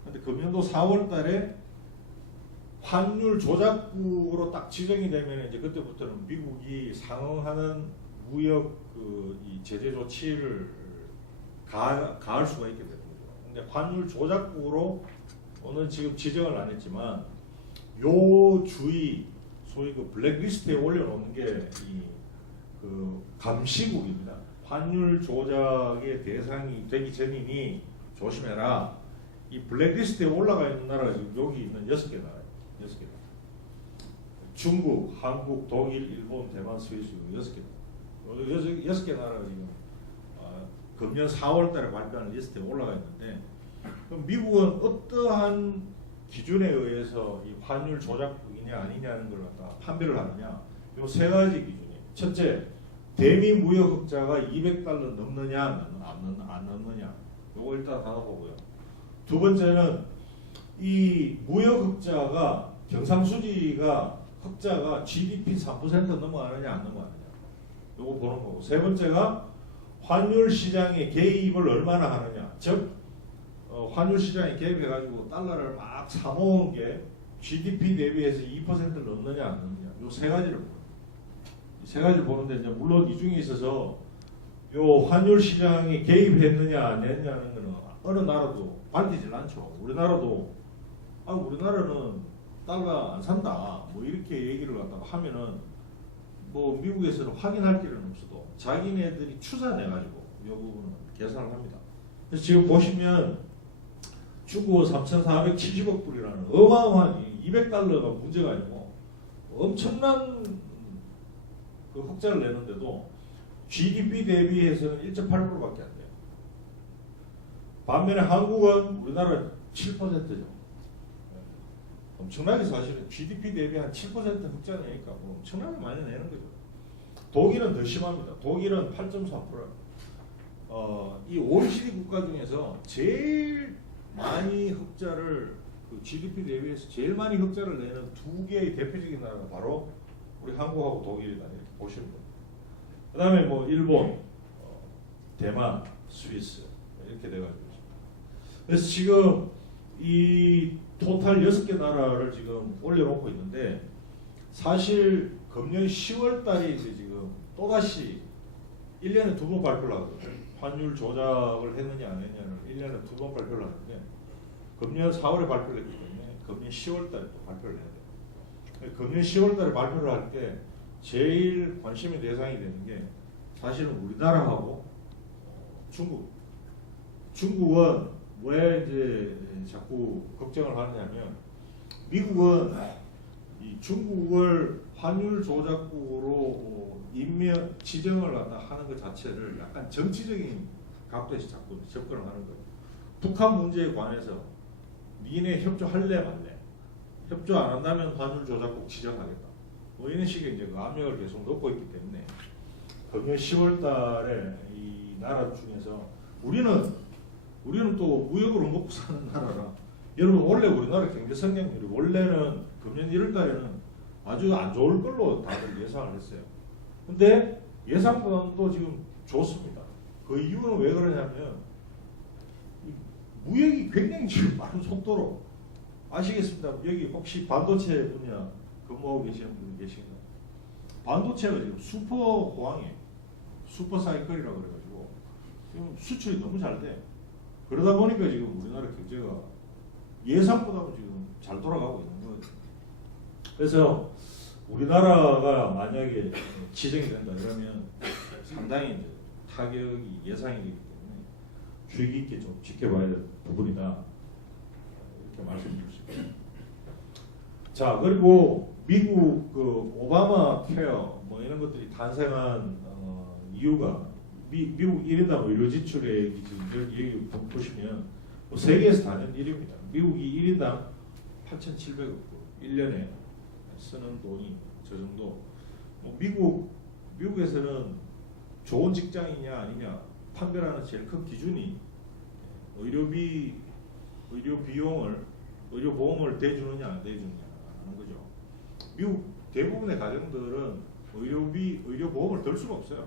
근데 금년도 4월 달에 환율 조작국으로 딱 지정이 되면 이제 그때부터는 미국이 상응하는 무역 이 제재 조치를 가할 수가 있게 되는 거죠. 근데 환율 조작국으로는 지금 지정을 안 했지만 요 주의, 소위 그 블랙리스트에 올려놓는 게 그 감시국입니다. 환율 조작의 대상이 되기 전이니 조심해라. 이 블랙리스트에 올라가 있는 나라가 지금 여기 있는 6개 나라예요. 6개 나라. 중국, 한국, 독일, 일본, 대만, 스위스 6개 나라. 6개 나라가 지금 금년 4월 달에 발표한 리스트에 올라가 있는데, 그럼 미국은 어떠한 기준에 의해서 이 환율 조작국이냐 아니냐는 걸 갖다 판별을 하느냐. 이 세 가지 기준이에요. 첫째, 대미 무역 흑자가 200달러 넘느냐 안 넘느냐. 요거 일단 하나 보고요. 두 번째는 이 무역 흑자가 경상수지가 흑자가 GDP 3% 넘어가느냐 안 넘어가느냐. 요거 보는 거고. 세 번째가 환율 시장에 개입을 얼마나 하느냐. 즉 환율 시장에 개입해가지고 달러를 막 사모은 게 GDP 대비해서 2%를 넣느냐 안 넣느냐 요 세 가지를 보는 세 가지를 보는데 이제 물론 이 중에 있어서 요 환율 시장에 개입했느냐 안 했느냐는 거는 어느 나라도 밝히질 않죠. 우리나라도 우리나라는 달러 안 산다 뭐 이렇게 얘기를 갖다가 하면은 뭐 미국에서는 확인할 필요는 없어도 자기네들이 추산해가지고 이 부분은 계산을 합니다. 그래서 지금 보시면 중국어 3,470억 불이라는 어마어마한 200달러가 문제가 아니고 엄청난 그 흑자를 내는데도 GDP 대비해서는 1.8%밖에 안 돼요. 반면에 한국은 우리나라 7%죠. 엄청나게 사실은 GDP 대비 한 7% 흑자 내니까 뭐 엄청나게 많이 내는 거죠. 독일은 더 심합니다. 독일은 8.4%. 이 OECD 국가 중에서 제일 많이 흑자를 그 GDP 대비해서 제일 많이 흑자를 내는 두 개의 대표적인 나라가 바로 우리 한국하고 독일이다 이렇게 보시면 됩니다. 그다음에 뭐 일본, 대만, 스위스 이렇게 돼가지고 있습니다. 그래서 지금 이 토탈 6개 나라를 지금 올려놓고 있는데 사실 금년 10월 달에 이제 지금 또다시 1년에 2번 발표를 하거든요. 환율 조작을 했느냐 안 했느냐를 1년에 2번 발표를 하는데 금년 4월에 발표를 했기 때문에 금년 10월 달에 또 발표를 해야 돼요. 금년 10월 달에 발표를 할 때 제일 관심의 대상이 되는 게 사실은 우리나라하고 중국. 중국은 왜 이제 자꾸 걱정을 하느냐면 미국은 이 중국을 환율 조작국으로 임명 지정을 하는 것 자체를 약간 정치적인 각도에서 자꾸 접근을 하는 거예요. 북한 문제에 관해서 니네 협조할래 말래. 협조 안 한다면 환율 조작국 지정하겠다. 뭐 이런 식의 이제 그 압력을 계속 넣고 있기 때문에 금년 10월 달에 이 나라 중에서 우리는 또 무역으로 먹고 사는 나라라. 여러분 원래 우리나라 경제 성장률이 원래는 금년 1월 달에는 아주 안 좋을 걸로 다들 예상을 했어요. 근데 예상보다도 지금 좋습니다. 그 이유는 왜 그러냐면 무역이 굉장히 지금 빠른 속도로 아시겠습니다. 여기 혹시 반도체 분야 근무하고 계시는 분이 계신가요? 반도체가 지금 슈퍼 호황이에요. 슈퍼 사이클이라고 그래가지고 지금 수출이 너무 잘 돼. 그러다 보니까 지금 우리나라 경제가 예상보다도 지금 잘 돌아가고 있는 거예요. 그래서 우리나라가 만약에 지정이 된다 그러면 상당히 이제 타격이 예상이 되기 때문에 주의 깊게 좀 지켜봐야 될 부분이다. 이렇게 말씀드릴 수 있습니다. 자, 그리고 미국 그 오바마 케어 뭐 이런 것들이 탄생한 이유가 미국 1인당 의료 지출액이 지금 여기 보시면 뭐 세계에서 단연 1위입니다. 미국이 1인당 8,700억 불 1년에 쓰는 돈이 저 정도. 뭐 미국에서는 좋은 직장이냐 아니냐 판별하는 제일 큰 기준이 의료 보험을 대주느냐 안 대주느냐 하는 거죠. 미국 대부분의 가정들은 의료 보험을 들 수가 없어요.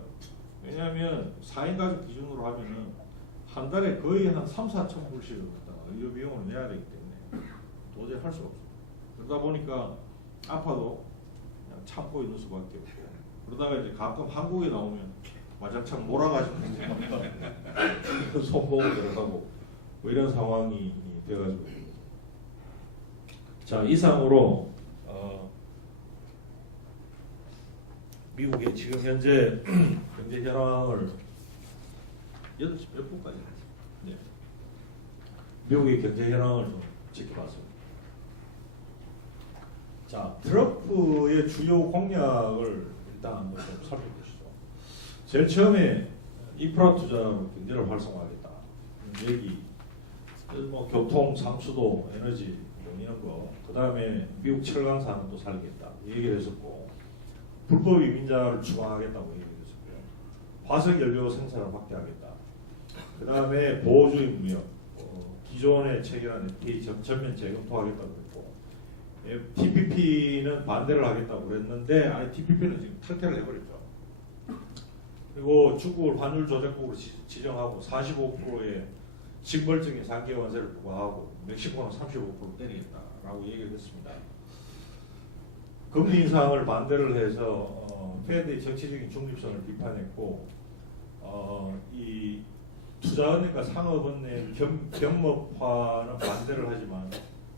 왜냐하면 4인 가족 기준으로 하면은 한 달에 거의 한 3,4천 불씩을 의료 비용을 내야 되기 때문에 도저히 할 수가 없어요. 그러다 보니까 아파도 그냥 참고 있는 수밖에 없고 그러다가 이제 가끔 한국에 나오면 와장창 몰아가지고 손목을 들어가고 뭐 이런 상황이 돼가지고 자 이상으로 미국의 지금 현재 경제 현황을 8시 몇 분까지 하지? 네. 미국의 경제 현황을 좀 지켜봤습니다. 자, 트럼프의 주요 공약을 일단 한번 좀 살펴보시죠. 제일 처음에 인프라 투자로 경제를 활성화하겠다. 얘기, 뭐 교통, 상수도, 에너지 뭐 이런 거. 그 다음에 미국 철강 산업도 살리겠다. 얘기를 했었고, 불법 이민자를 추방하겠다고 얘기를 했었고요. 화석 연료 생산을 확대하겠다. 그 다음에 보호주의 무역, 기존에 체결한 FTA 전면 재검토하겠다고 했고, TPP는 반대를 하겠다고 그랬는데 아니 TPP는 지금 탈퇴를 해버렸죠. 그리고 중국을 환율 조작국으로 지정하고 45%의 징벌적인 상계 관세를 부과하고 멕시코는 35% 때리겠다라고 얘기를 했습니다. 금리 인상을 반대를 해서 페드의 정치적인 중립성을 비판했고 이 투자은행과 상업은행 겸업화는 반대를 하지만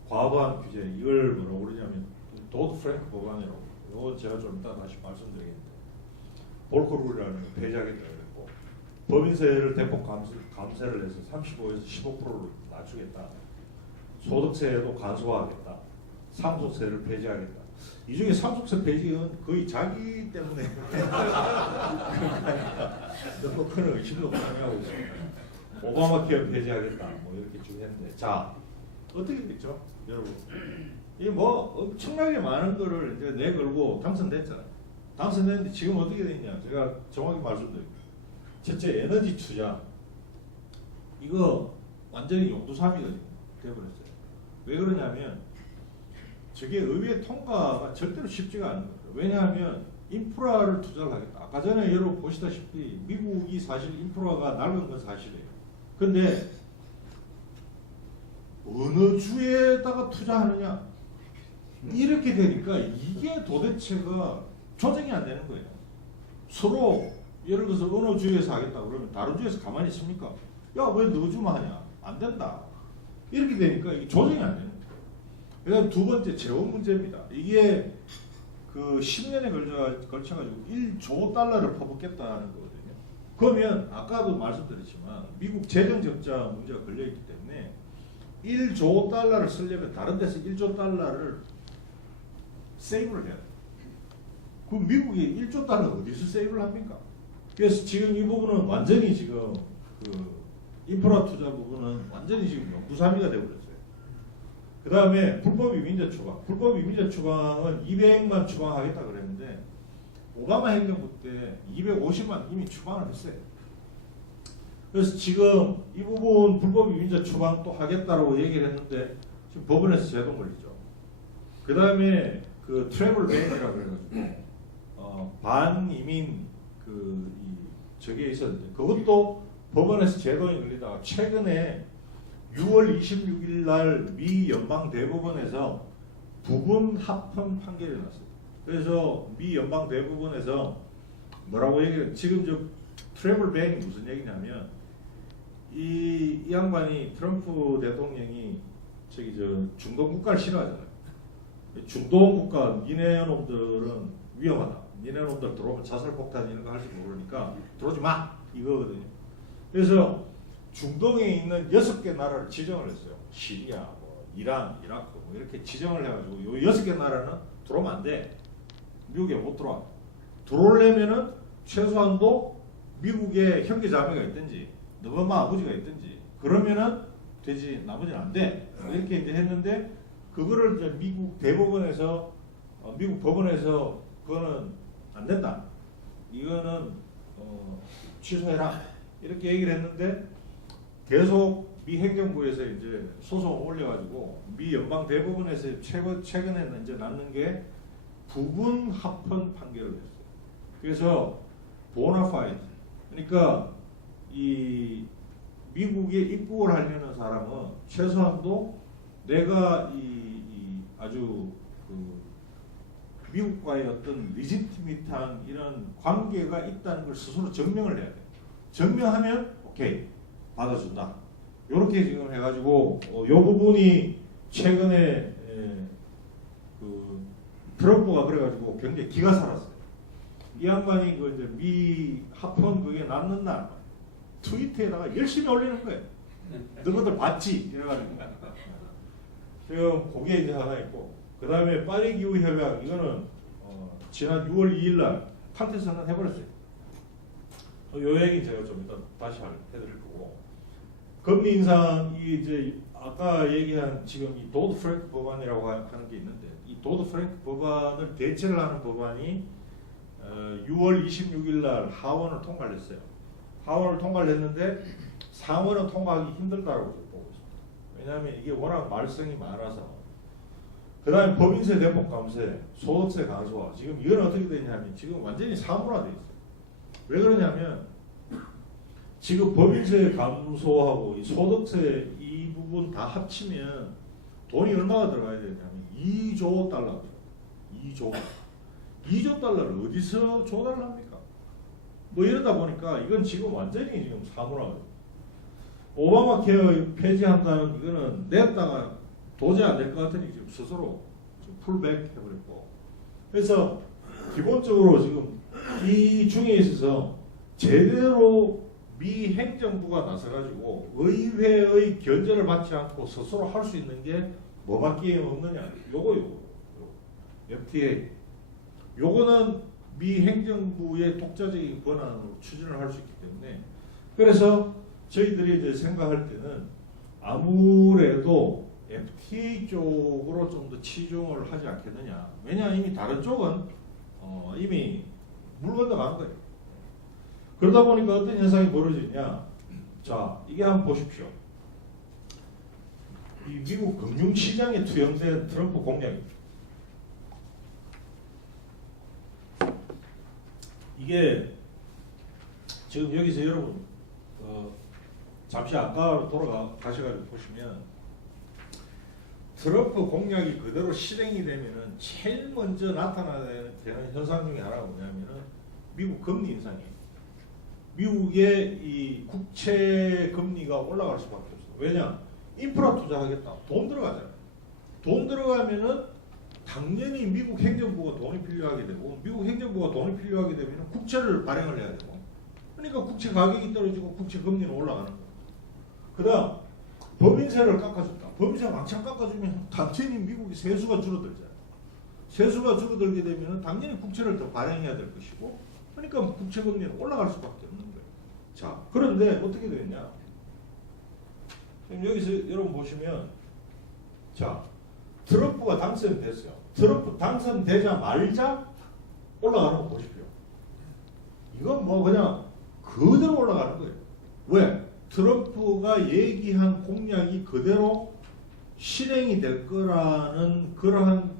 과도한 규제 이걸 뭐라고 그러냐면 도드 프랭크 법안이라고 이거 제가 좀 이따 다시 말씀드리겠는데 볼커룰이라는 걸 폐지하겠다 그랬고 법인세를 대폭 감세를 해서 35에서 15%로 낮추겠다. 소득세도 간소화하겠다. 상속세를 폐지하겠다. 이 중에 상속세 폐지는 거의 자기 때문에 너무 큰 의심도 많이 하고 있습니다. 오바마 케어 폐지하겠다. 뭐 이렇게 쭉 했는데 자 어떻게 됐죠, 여러분? 이 뭐 엄청나게 많은 거를 이제 내걸고 당선됐잖아요. 당선됐는데 지금 어떻게 됐냐? 제가 정확히 말씀드릴게요. 첫째 에너지 투자 이거 완전히 용두사미가 되어버렸어요. 왜 그러냐면 저게 의회 통과가 절대로 쉽지가 않은 거예요. 왜냐하면 인프라를 투자를 하겠다. 아까 전에 여러분 보시다시피 미국이 사실 인프라가 낡은 건 사실이에요. 근데 어느 주에다가 투자하느냐 이렇게 되니까 이게 도대체가 조정이 안 되는 거예요. 서로 예를 들어서 어느 주에서 하겠다 그러면 다른 주에서 가만히 있습니까? 야 왜 너 주만 하냐? 안 된다. 이렇게 되니까 이게 조정이 안 되는 거예요. 그다음 두 번째 재원 문제입니다. 이게 그 10년에 걸쳐가지고 1조 달러를 퍼붓겠다는 거거든요. 그러면 아까도 말씀드렸지만 미국 재정 적자 문제가 걸려있기 때문에 1조 달러를 쓰려면 다른 데서 1조 달러를 세이브를 해야 돼요. 그럼 미국이 1조 달러 어디서 세이브를 합니까? 그래서 지금 이 부분은 완전히 지금 그 인프라 투자 부분은 완전히 지금 용두사미가 되어버렸어요. 그 다음에 불법 이민자 추방. 불법 이민자 추방은 200만 추방하겠다 그랬는데 오바마 행정부 때 250만 이미 추방을 했어요. 그래서 지금 이 부분 불법 이민자 추방 또 하겠다라고 얘기를 했는데 지금 법원에서 제동 걸리죠. 그 다음에 그 트래블 밴이라고 그래가지고 반이민 저게 있었는데 그것도 법원에서 제동이 걸리다가 최근에 6월 26일 날 미 연방 대법원에서 부분 합헌 판결이 났어요. 그래서 미 연방 대법원에서 뭐라고 얘기해요? 지금 저 트래블 밴이 무슨 얘기냐면 이 양반이 트럼프 대통령이 저기 저 중동 국가를 싫어하잖아요. 중동 국가 니네 놈들은 위험하다. 니네 놈들 들어오면 자살폭탄 이런 거 할지 모르니까 들어오지 마 이거거든요. 그래서 중동에 있는 6개 나라를 지정을 했어요. 시리아, 뭐 이란, 이라크 뭐 이렇게 지정을 해가지고 요 6개 나라는 들어오면 안 돼. 미국에 못 들어와. 들어오려면은 최소한도 미국에 형제 자매가 있든지 너희 엄마 아버지가 있든지 그러면은 되지 나머지는 안 돼. 이렇게 이제 했는데 그거를 이제 미국 대법원에서 미국 법원에서 그거는 안 된다. 이거는 취소해라. 이렇게 얘기를 했는데 계속 미 행정부에서 이제 소송을 올려가지고 미 연방 대법원에서 최근에 이제 났는 게 부분 합헌 판결을 했어요. 그래서 보나파이드 그러니까 이 미국에 입국을 하려는 사람은 최소한도 내가 이 아주 그 미국과의 어떤 리지티밋한 이런 관계가 있다는 걸 스스로 증명을 해야 돼. 증명하면 오케이 받아준다. 이렇게 지금 해가지고 이 부분이 최근에 그 트럼프가 그래가지고 굉장히 기가 살았어요. 이 양반이 그 이제 미 합헌 그게 났는 날 트위터에다가 열심히 올리는 거예요. 너희들 봤지? 이래가지고 지금 그게 이제 하나 있고 그 다음에 파리 기후 협약 이거는 지난 6월 2일 날 판결 선언 해버렸어요. 요 얘기 제가 좀 이따 다시 해드릴 거고 금리 인상이 이제 아까 얘기한 지금 이 도드 프랭크 법안이라고 하는 게 있는데 이 도드 프랭크 법안을 대체를 하는 법안이 6월 26일 날 하원을 통과를 했어요. 하원을 통과를 했는데 상원은 통과하기 힘들다고 보고 있습니다. 왜냐하면 이게 워낙 말썽이 많아서 그 다음에 법인세 대폭 감세, 소득세 간소화 지금 이건 어떻게 되냐면 지금 완전히 사물화되어 있어요. 왜 그러냐면 지금 법인세 감소하고 이 소득세 이 부분 다 합치면 돈이 얼마가 들어가야 되냐면 2조 달러. 2조 달러를 어디서 조달합니까? 뭐 이러다 보니까 이건 지금 완전히 지금 사문화가 오바마 케어 폐지한다는 이거는 냈다가 도저히 안 될 것 같으니 지금 스스로 좀 풀백 해버렸고, 그래서 기본적으로 지금 이 중에 있어서 제대로 미 행정부가 나서가지고 의회의 견제를 받지 않고 스스로 할 수 있는 게 뭐밖에 없느냐? 요거 FTA. 요거는 미 행정부의 독자적인 권한으로 추진을 할 수 있기 때문에, 그래서 저희들이 이제 생각할 때는 아무래도 FTA 쪽으로 좀 더 치중을 하지 않겠느냐. 왜냐하면 이미 다른 쪽은 이미 물 건너가는 거예요. 그러다 보니까 어떤 현상이 벌어지냐. 자, 이게 한번 보십시오. 이 미국 금융시장에 투영된 트럼프 공약입니다. 이게 지금 여기서 여러분 잠시 아까로 돌아가셔가지고 보시면 트럼프 공약이 그대로 실행이 되면은 제일 먼저 나타나는 현상 중에 하나가 뭐냐면은 미국 금리 인상이에요. 미국의 이 국채 금리가 올라갈 수밖에 없어. 왜냐? 인프라 투자하겠다. 돈 들어가잖아요. 돈 들어가면은 당연히 미국 행정부가 돈이 필요하게 되고, 미국 행정부가 돈이 필요하게 되면 국채를 발행을 해야 되고, 그러니까 국채 가격이 떨어지고 국채 금리는 올라가는 거예요. 그다음 법인세를 깎아줬다. 법인세 왕창 깎아주면 당연히 미국의 세수가 줄어들잖아요. 세수가 줄어들게 되면 당연히 국채를 더 발행해야 될 것이고, 그러니까 국채 금리는 올라갈 수밖에 없는 거예요. 자, 그런데 어떻게 되냐? 지금 여기서 여러분 보시면, 자, 트럼프가 당선됐어요. 트럼프 당선되자마자 올라가는 거 보십시오. 이건 뭐 그냥 그대로 올라가는 거예요. 왜? 트럼프가 얘기한 공약이 그대로 실행이 될 거라는 그러한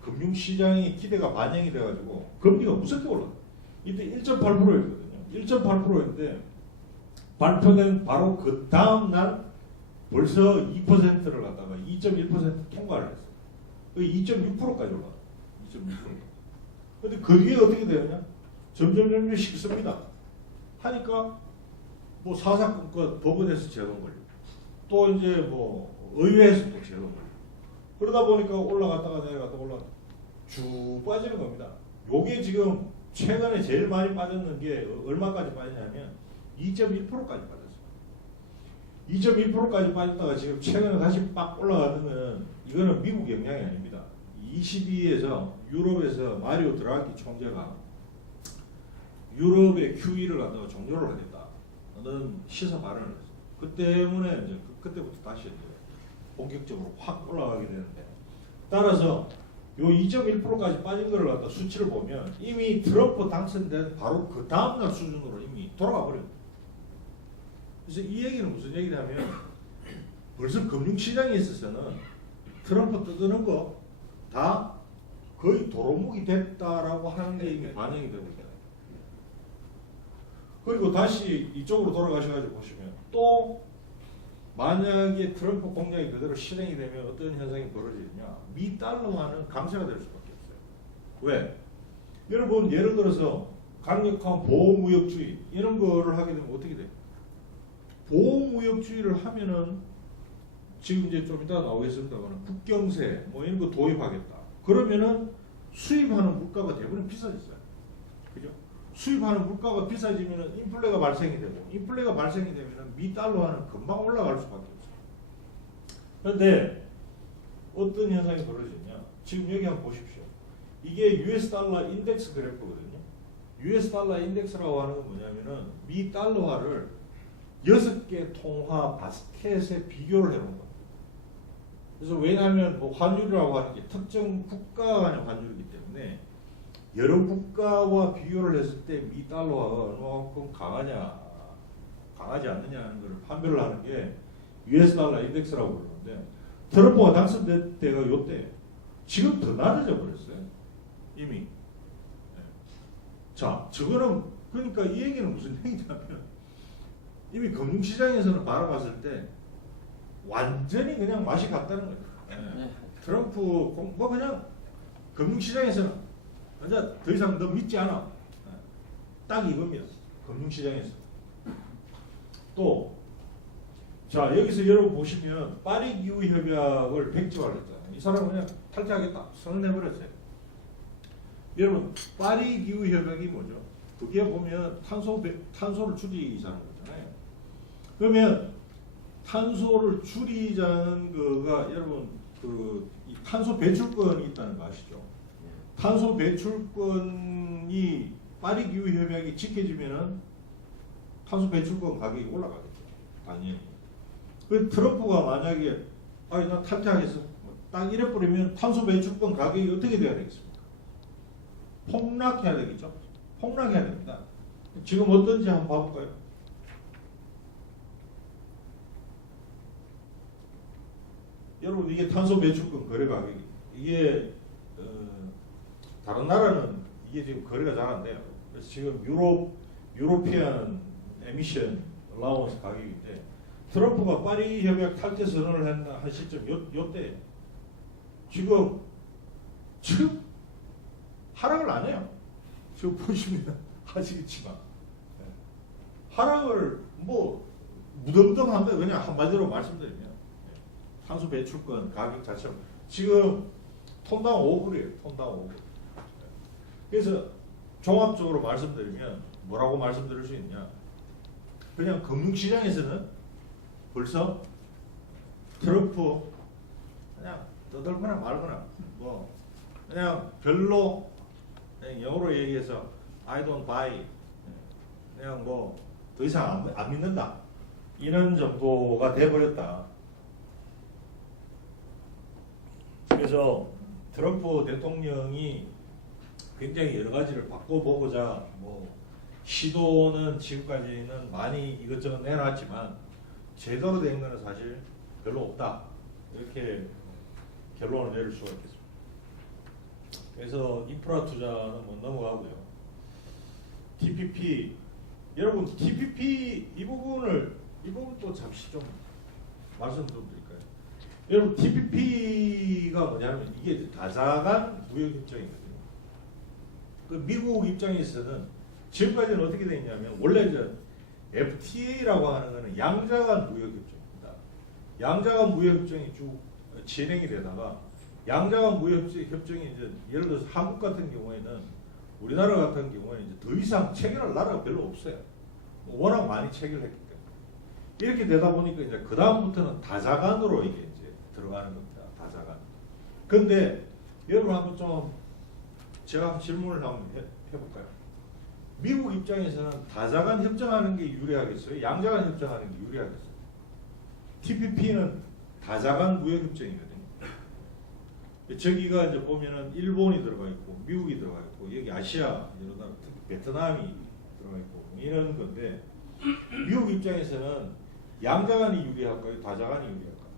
금융시장의 기대가 반영이 돼가지고 금리가 무섭게 올라가요. 이때 1.8%였거든요. 1.8%였는데 발표된 바로 그 다음 날 벌써 2%를 갖다가 2.1% 통과를 했어요. 2.6%까지 올라가요. 2.6%. 근데 그 뒤에 어떻게 되느냐? 점점 식습니다. 하니까 뭐 사사건건 법원에서 재론 걸리고, 또 이제 뭐 의회에서 또 재론 걸리고, 그러다 보니까 올라갔다가 내려갔다가 쭉 빠지는 겁니다. 요게 지금 최근에 제일 많이 빠졌는 게 얼마까지 빠지냐면 2.1%까지 빠졌어요. 2.1%까지 빠졌다가 지금 최근에 다시 빡 올라가면 이거는 미국 영향이 아닙니다. 22에서 유럽에서 마리오 드라기 총재가 유럽의 QE를 갖다가 종료를 하겠다는 시사 발언을 했어요. 그 때문에 이제 그때부터 다시 이제 본격적으로 확 올라가게 되는데, 따라서 요 2.1%까지 빠진 거를 갖다 수치를 보면 이미 트럼프 당선된 바로 그 다음날 수준으로 이미 돌아가 버립니다. 그래서 이 얘기는 무슨 얘기냐면 벌써 금융시장에 있어서는 트럼프 뜯는 거 다 거의 도루묵이 됐다라고 하는 게 이미 반영이 되고 있잖아요. 그리고 다시 이쪽으로 돌아가셔가지고 보시면 또 만약에 트럼프 공약이 그대로 실행이 되면 어떤 현상이 벌어지느냐, 미 달러화는 강세가 될 수밖에 없어요. 왜? 여러분 예를 들어서 강력한 보호무역주의 이런 거를 하게 되면 어떻게 돼요? 보호무역주의를 하면은 지금 이제 좀 이따 나오겠습니다만 국경세 뭐 이런 거 도입하겠다. 그러면은 수입하는 물가가 대부분 비싸졌어요. 그죠? 수입하는 물가가 비싸지면은 인플레가 발생이 되고, 인플레가 발생이 되면은 미 달러화는 금방 올라갈 수밖에 없어요. 그런데 어떤 현상이 벌어지냐? 지금 여기 한번 보십시오. 이게 US 달러 인덱스 그래프거든요. US 달러 인덱스라고 하는 건 뭐냐면은 미 달러화를 6개 통화 바스켓에 비교를 해놓은 겁니다. 그래서 왜냐하면 뭐 환율이라고 하는 게 특정 국가 간의 환율이기 때문에 여러 국가와 비교를 했을 때 미 달러화가 얼마만큼 강하냐, 강하지 않느냐는 걸 판별을 하는 게 US 달러 인덱스라고 부르는데, 트럼프가 당선될 때가 요때 지금 더 낮아져 버렸어요. 이미. 자, 저거는 그러니까 이 얘기는 무슨 얘기냐면 이미 금융시장에서는 바라봤을 때 완전히 그냥 맛이 갔다는 거예요. 네. 트럼프 뭐 그냥 금융시장에서는 진짜 더 이상 너 믿지 않아. 딱 이겁니다. 금융시장에서. 또 자 여기서 여러분 보시면 파리 기후 협약을 백지화했잖아요. 이 사람은 그냥 탈퇴하겠다 선언해버렸어요. 여러분 파리 기후 협약이 뭐죠? 그게 보면 탄소를 줄이자는 거잖아요. 그러면 탄소를 줄이자는 거가 여러분 이 탄소 배출권이 있다는 거 아시죠? 탄소 배출권이 파리 기후 협약이 지켜지면은 탄소 배출권 가격이 올라가겠죠. 당연히. 그 트럼프가 만약에 나 탈퇴하겠어. 딱 이래 버리면 탄소 배출권 가격이 어떻게 돼야 되겠습니까? 폭락해야 되겠죠. 폭락해야 됩니다. 지금 어떤지 한번 봐볼까요? 여러분 이게 탄소 배출권 거래 가격이 이게 다른 나라는 이게 지금 거래가 잘 안 돼요. 그래서 지금 유로피안 에미션 얼라운스 가격인데 트럼프가 파리 협약 탈퇴 선언을 한 시점 요때 지금 하락을 안 해요. 지금 보시면 아시겠지만 하락을 뭐 무덤덤한 거예요. 그냥 한마디로 말씀드리면 탄소 배출권 가격 자체가 지금 톤당 5불이에요. 톤당 5불. 그래서 종합적으로 말씀드리면 뭐라고 말씀드릴 수 있냐? 그냥 금융시장에서는 벌써 트럼프 그냥 떠들거나 말거나 뭐 그냥 별로 그냥 영어로 얘기해서 I don't buy 그냥 뭐 더 이상 안 믿는다 이런 정도가 돼버렸다. 그래서 트럼프 대통령이 굉장히 여러 가지를 바꿔보고자 뭐 시도는 지금까지는 많이 이것저것 내놨지만 제대로 된 거는 사실 별로 없다. 이렇게 결론을 내릴 수가 있겠습니다. 그래서 인프라 투자는 못 넘어가고요. TPP 여러분 TPP 이 부분 또 잠시 좀 말씀 좀 드릴까요? 여러분 TPP가 뭐냐면 이게 다자간 무역협정이거든요. 그 미국 입장에서는 지금까지는 어떻게 돼 있냐면 원래 이제 FTA라고 하는 것은 양자간 무역협정입니다. 양자간 무역협정이 쭉 진행이 되다가 양자간 무역협정이 이제 예를 들어서 한국 같은 경우에는 우리나라 같은 경우에는 이제 더 이상 체결할 나라가 별로 없어요. 워낙 많이 체결했기 때문에 이렇게 되다 보니까 이제 그 다음부터는 다자간으로 이게 이제 들어가는 겁니다. 다자간. 그런데 여러분 한번 좀 제가 한번 질문을 한번 해볼까요? 미국 입장에서는 다자간 협정하는 게 유리하겠어요? 양자간 협정하는 게 유리하겠어요? TPP는 다자간 무역협정이거든요. 저기가 이제 보면은 일본이 들어가 있고 미국이 들어가 있고 여기 아시아 여러 나라 특히 베트남이 들어가 있고 이런 건데 미국 입장에서는 양자간이 유리할까요? 다자간이 유리할까요?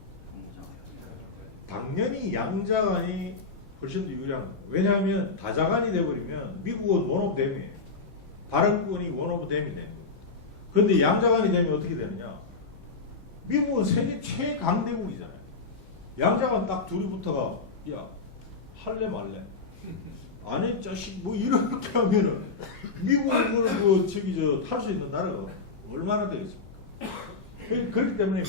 당연히 양자간이 훨씬 더 유리한 거예요. 왜냐하면 다자간이 돼버리면 미국은 원 오브 댐이에요. 발언권이 원 오브 댐이 되는 거예요. 그런데 양자간이 되면 어떻게 되느냐? 미국은 세계 최강대국이잖아요. 양자간 딱 둘이 붙어가 야 할래 말래? 아니 자식 뭐 이렇게 하면은 미국을 그 저기 탈 수 있는 나라가 얼마나 되겠습니까? 그렇기 때문에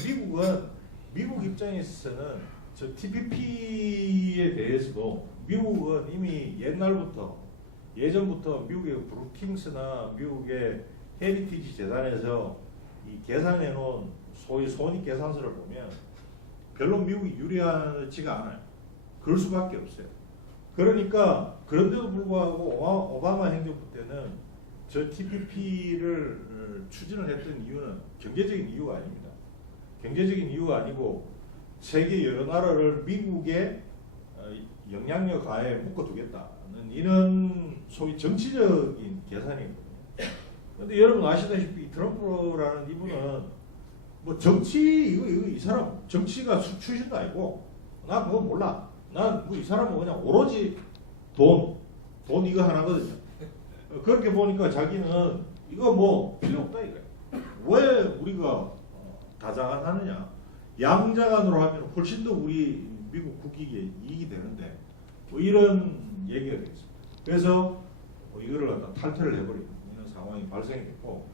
미국 입장에서는 저 TPP에 대해서도 미국은 이미 예전부터 미국의 브루킹스나 미국의 헤리티지 재단에서 이 계산해 놓은 소위 손익 계산서를 보면 별로 미국이 유리하지가 않아요. 그럴 수밖에 없어요. 그러니까 그런데도 불구하고 오바마 행정부 때는 저 TPP를 추진을 했던 이유는 경제적인 이유가 아닙니다. 경제적인 이유가 아니고 세계 여러 나라를 미국의 영향력 하에 묶어두겠다는 이런 소위 정치적인 계산이거든요. 그런데 여러분 아시다시피 트럼프라는 이분은 뭐 정치 이 사람 정치가 출신도 아니고 나 그거 몰라. 난 뭐 이 사람은 그냥 오로지 돈 이거 하나거든요. 그렇게 보니까 자기는 이거 뭐 필요 없다 이거야. 왜 우리가 다자간하느냐? 양자간으로 하면 훨씬 더 우리 미국 국익에 이익이 되는데 뭐 이런 얘기가 되겠습니다. 그래서 이거를 갖다 탈퇴를 해버리는 이런 상황이 발생이 됐고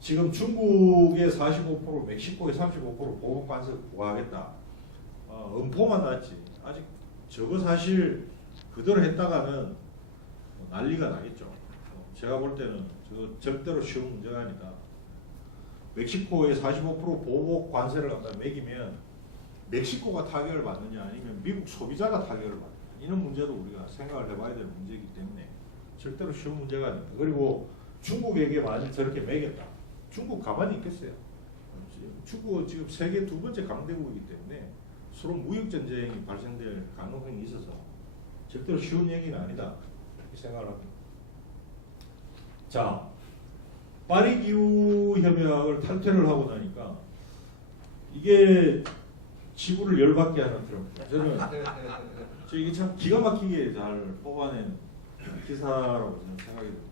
지금 중국의 45%, 멕시코의 35% 보복 관세 부과하겠다. 음포만 났지. 아직 저거 사실 그대로 했다가는 난리가 나겠죠. 제가 볼 때는 저거 절대로 쉬운 문제가 아니다. 멕시코의 45% 보복 관세를 갖다 매기면 멕시코가 타격을 받느냐 아니면 미국 소비자가 타격을 받느냐 이런 문제도 우리가 생각을 해봐야 되는 문제이기 때문에 절대로 쉬운 문제가 아닙니다. 그리고 중국에게 만약 저렇게 매겼다. 중국 가만히 있겠어요. 중국은 지금 세계 두 번째 강대국이기 때문에 서로 무역 전쟁이 발생될 가능성이 있어서 절대로 쉬운 얘기는 아니다 이렇게 생각을 합니다. 자, 파리 기후 협약을 탈퇴를 하고 나니까 이게 지구를 열받게 하는 트럼프. 저는 이게 참 기가 막히게 잘 뽑아낸 기사라고 저는 생각이 듭니다.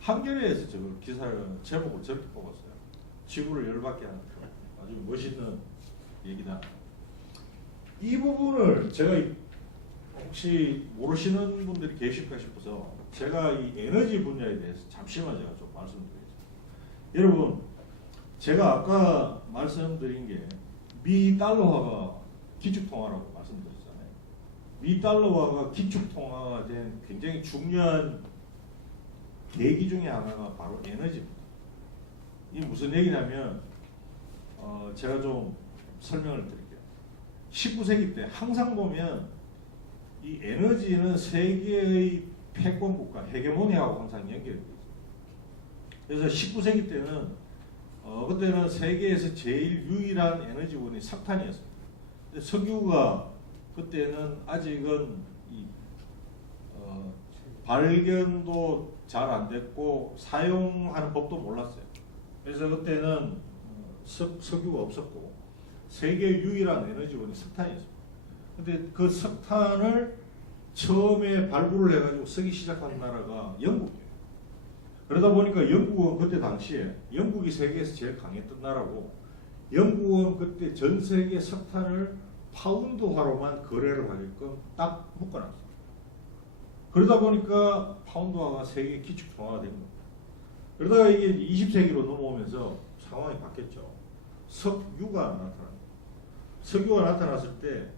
한겨레에서 저 기사를 제목을 저렇게 뽑았어요. 지구를 열받게 하는 트럼프. 아주 멋있는 얘기다. 이 부분을 제가 혹시 모르시는 분들이 계실까 싶어서 제가 이 에너지 분야에 대해서 잠시만 제가 좀 말씀드리겠습니다. 여러분, 제가 아까 말씀드린 게 미 달러화가 기축통화라고 말씀드렸잖아요. 미 달러화가 기축통화가 된 굉장히 중요한 계기 중에 하나가 바로 에너지입니다. 이게 무슨 얘기냐면 제가 좀 설명을 드릴게요. 19세기 때 항상 보면 이 에너지는 세계의 패권 국가, 헤게모니하고 항상 연결되어 있어요. 그래서 19세기 때는 그때는 세계에서 제일 유일한 에너지원이 석탄이었습니다. 근데 석유가 그때는 아직은 발견도 잘 안 됐고 사용하는 법도 몰랐어요. 그래서 그때는 석유가 없었고 세계 유일한 에너지원이 석탄이었습니다. 근데 그 석탄을 처음에 발굴을 해가지고 쓰기 시작한 나라가 영국이에요. 그러다 보니까 영국은 그때 당시에 영국이 세계에서 제일 강했던 나라고 영국은 그때 전 세계 석탄을 파운드화로만 거래를 하게끔 딱 묶어놨어요. 그러다 보니까 파운드화가 세계 기축통화가 된 겁니다. 그러다가 이게 20세기로 넘어오면서 상황이 바뀌었죠. 석유가 나타납니다. 석유가 나타났을 때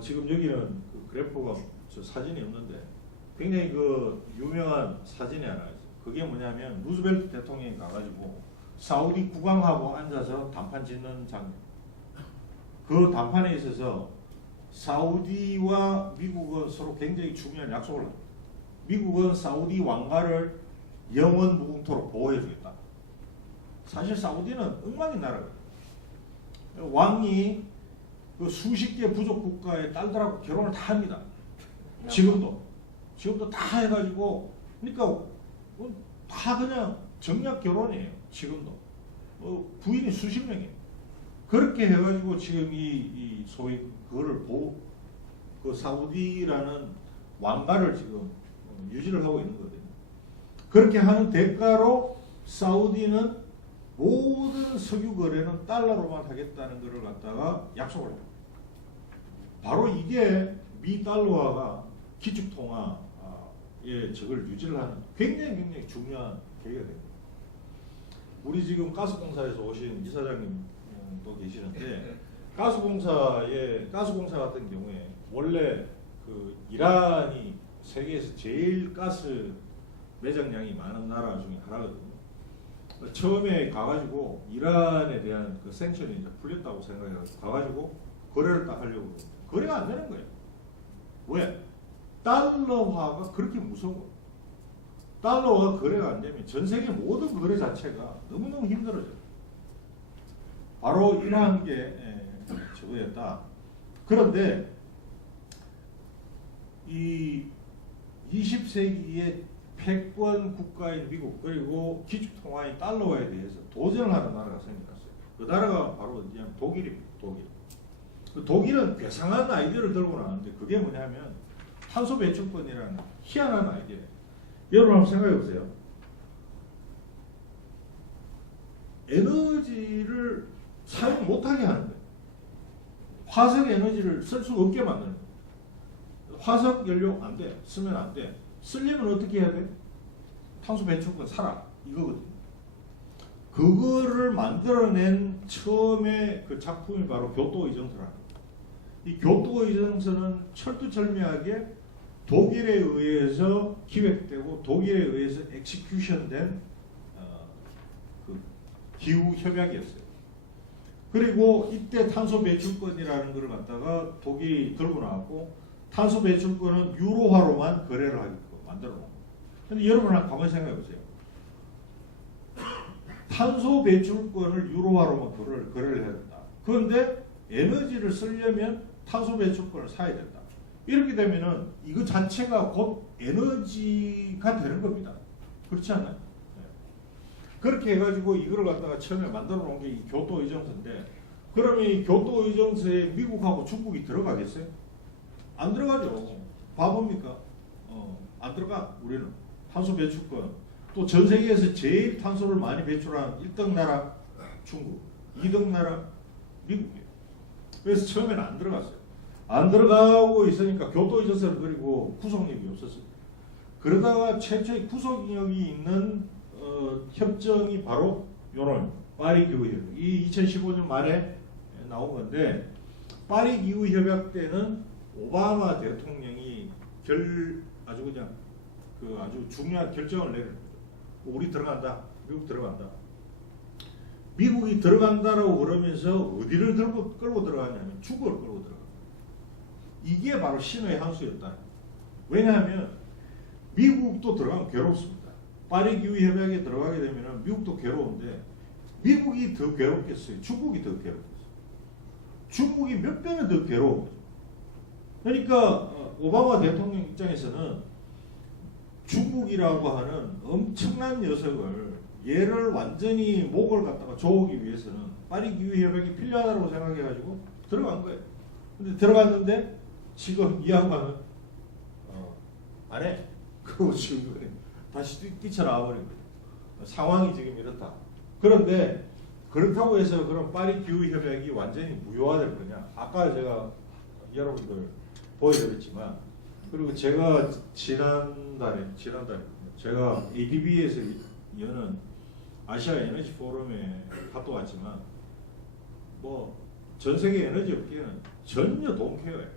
지금 여기는 그 그래프가 저 사진이 없는데 굉장히 그 유명한 사진이 하나 있어요. 그게 뭐냐면 루즈벨트 대통령이 가가지고 사우디 국왕하고 앉아서 담판 짓는 장면. 그 담판에 있어서 사우디와 미국은 서로 굉장히 중요한 약속을 합니다. 미국은 사우디 왕가를 영원 무궁토록 보호해주겠다. 사실 사우디는 엉망인 나라거든요. 왕이 그 수십 개 부족 국가의 딸들하고 결혼을 다 합니다. 지금도 다 해가지고 그러니까 다 그냥 정략 결혼이에요. 지금도 부인이 수십 명이에요. 그렇게 해가지고 지금 이 소위 그거를 그 사우디라는 왕가를 지금 유지를 하고 있는 거거든요. 그렇게 하는 대가로 사우디는 모든 석유 거래는 달러로만 하겠다는 것을 갖다가 약속을 해요. 바로 이게 미 달러화가 기축통화의 적을 유지를 하는 굉장히 중요한 계기가 됩니다. 우리 지금 가스공사에서 오신 이사장님도 계시는데 가스공사 같은 경우에 원래 그 이란이 세계에서 제일 가스 매장량이 많은 나라 중에 하나거든요. 처음에 가가지고 이란에 대한 그 생션이 이제 풀렸다고 생각해가지고 가가지고 거래를 딱 하려고 그러는데 거래가 안 되는 거예요. 왜? 달러화가 그렇게 무서운 거예요. 달러화 거래가 안 되면 전 세계 모든 거래 자체가 너무너무 힘들어져요. 바로 이러한 게 저거였다. 그런데 이 20세기의 패권 국가인 미국 그리고 기축통화인 달러화에 대해서 도전하는 나라가 생겨났어요. 그 나라가 바로 그냥 독일입니다. 독일은 괴상한 아이디어를 들고 나왔는데 그게 뭐냐면 탄소 배출권이라는 희한한 아이디어예요. 여러분 한번 생각해 보세요. 에너지를 사용 못하게 하는 거예요. 화석 에너지를 쓸 수 없게 만드는 거예요. 화석 연료 안 돼. 쓰면 안 돼. 쓰려면 어떻게 해야 돼? 탄소 배출권 사라. 이거거든요. 그거를 만들어낸 처음에 그 작품이 바로 교토의정서라는 거예요. 이 교토의정서는 철두철미하게 독일에 의해서 기획되고 독일에 의해서 엑시큐션된 그 기후 협약이었어요. 그리고 이때 탄소 배출권이라는 걸 갖다가 독일이 들고 나왔고 탄소 배출권은 유로화로만 거래를 하게끔 만들어 놓은 거예요. 근데 여러분 가만히 생각해 보세요. 탄소 배출권을 유로화로만 거래를 해야 된다. 그런데 에너지를 쓰려면 탄소 배출권을 사야 된다. 이렇게 되면은 이거 자체가 곧 에너지가 되는 겁니다. 그렇지 않나요? 네. 그렇게 해가지고 이걸 갖다가 처음에 만들어 놓은 게 이 교토의정서인데, 그러면 이 교토의정서에 미국하고 중국이 들어가겠어요? 안 들어가죠. 바보입니까? 안 들어가. 우리는 탄소 배출권. 또 전 세계에서 제일 탄소를 많이 배출한 1등 나라 중국, 2등 나라 미국이에요. 그래서 처음에는 안 들어갔어요. 안 들어가고 있으니까 교토의정서를 그리고 구속력이 없었어요. 그러다가 최초의 구속력이 있는 협정이 바로 요런 파리 기후 협약. 이 2015년 말에 나온 건데, 파리 기후 협약 때는 오바마 대통령이 아주 그냥 그 아주 중요한 결정을 내린 거죠. 우리 들어간다. 미국 들어간다. 미국이 들어간다라고 그러면서 어디를 끌고 들어가냐면 중국을 끌고 들어가. 이게 바로 신호의 항수였다. 왜냐하면 미국도 들어가면 괴롭습니다. 파리 기후 협약에 들어가게 되면 미국도 괴로운데 미국이 더 괴롭겠어요. 중국이 더 괴롭겠어요. 중국이 몇 배는 더 괴로운 거죠. 그러니까 오바마 대통령 입장에서는 중국이라고 하는 엄청난 녀석을 얘를 완전히 목을 갖다가 조우기 위해서는 파리 기후 협약이 필요하다고 생각해가지고 들어간 거예요. 근데 들어갔는데 지금 이 양반은 안 해. 그리고 지금 다시 뛰쳐나와 버린 거예요. 상황이 지금 이렇다. 그런데 그렇다고 해서 그런 파리 기후 협약이 완전히 무효화될 거냐? 아까 제가 여러분들 보여드렸지만, 그리고 제가 지난달에 제가 ADB에서 여는 아시아 에너지 포럼에 갔다 왔지만 뭐 전 세계 에너지 업계는 전혀 동케어예요.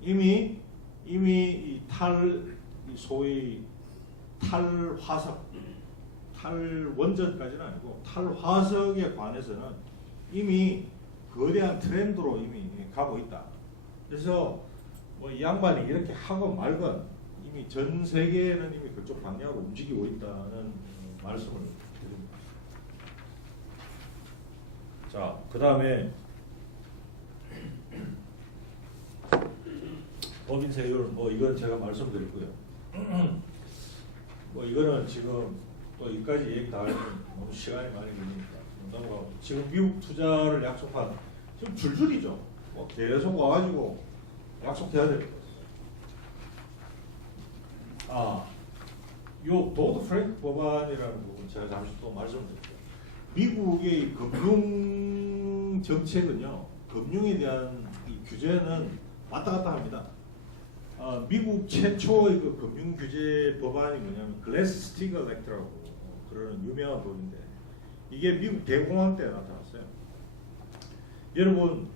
이미 이 소위 탈화석, 탈원전까지는 아니고 탈화석에 관해서는 이미 거대한 트렌드로 이미 가고 있다. 그래서 뭐 이 양반이 이렇게 하건 말건 이미 전 세계는 이미 그쪽 방향으로 움직이고 있다는 말씀을 드립니다. 자, 그 다음에 법인세율, 뭐 이건 제가 말씀드렸고요. 뭐 이거는 지금 또 여기까지 얘기 다 하면 너무 시간이 많이 걸리니까 넘어가고, 지금 미국 투자를 약속한 지금 줄줄이죠. 뭐 계속 와가지고 약속해야 될 거예요. 요 도드 프랭크 법안이라는 부분 제가 잠시 또 말씀드릴게요. 미국의 금융 정책은요, 금융에 대한 이 규제는 왔다 갔다 합니다. 미국 최초의 그 금융 규제 법안이 뭐냐면 글래스 스티글 액트라고 그러는 유명한 법인데, 이게 미국 대공황 때 나타났어요. 여러분,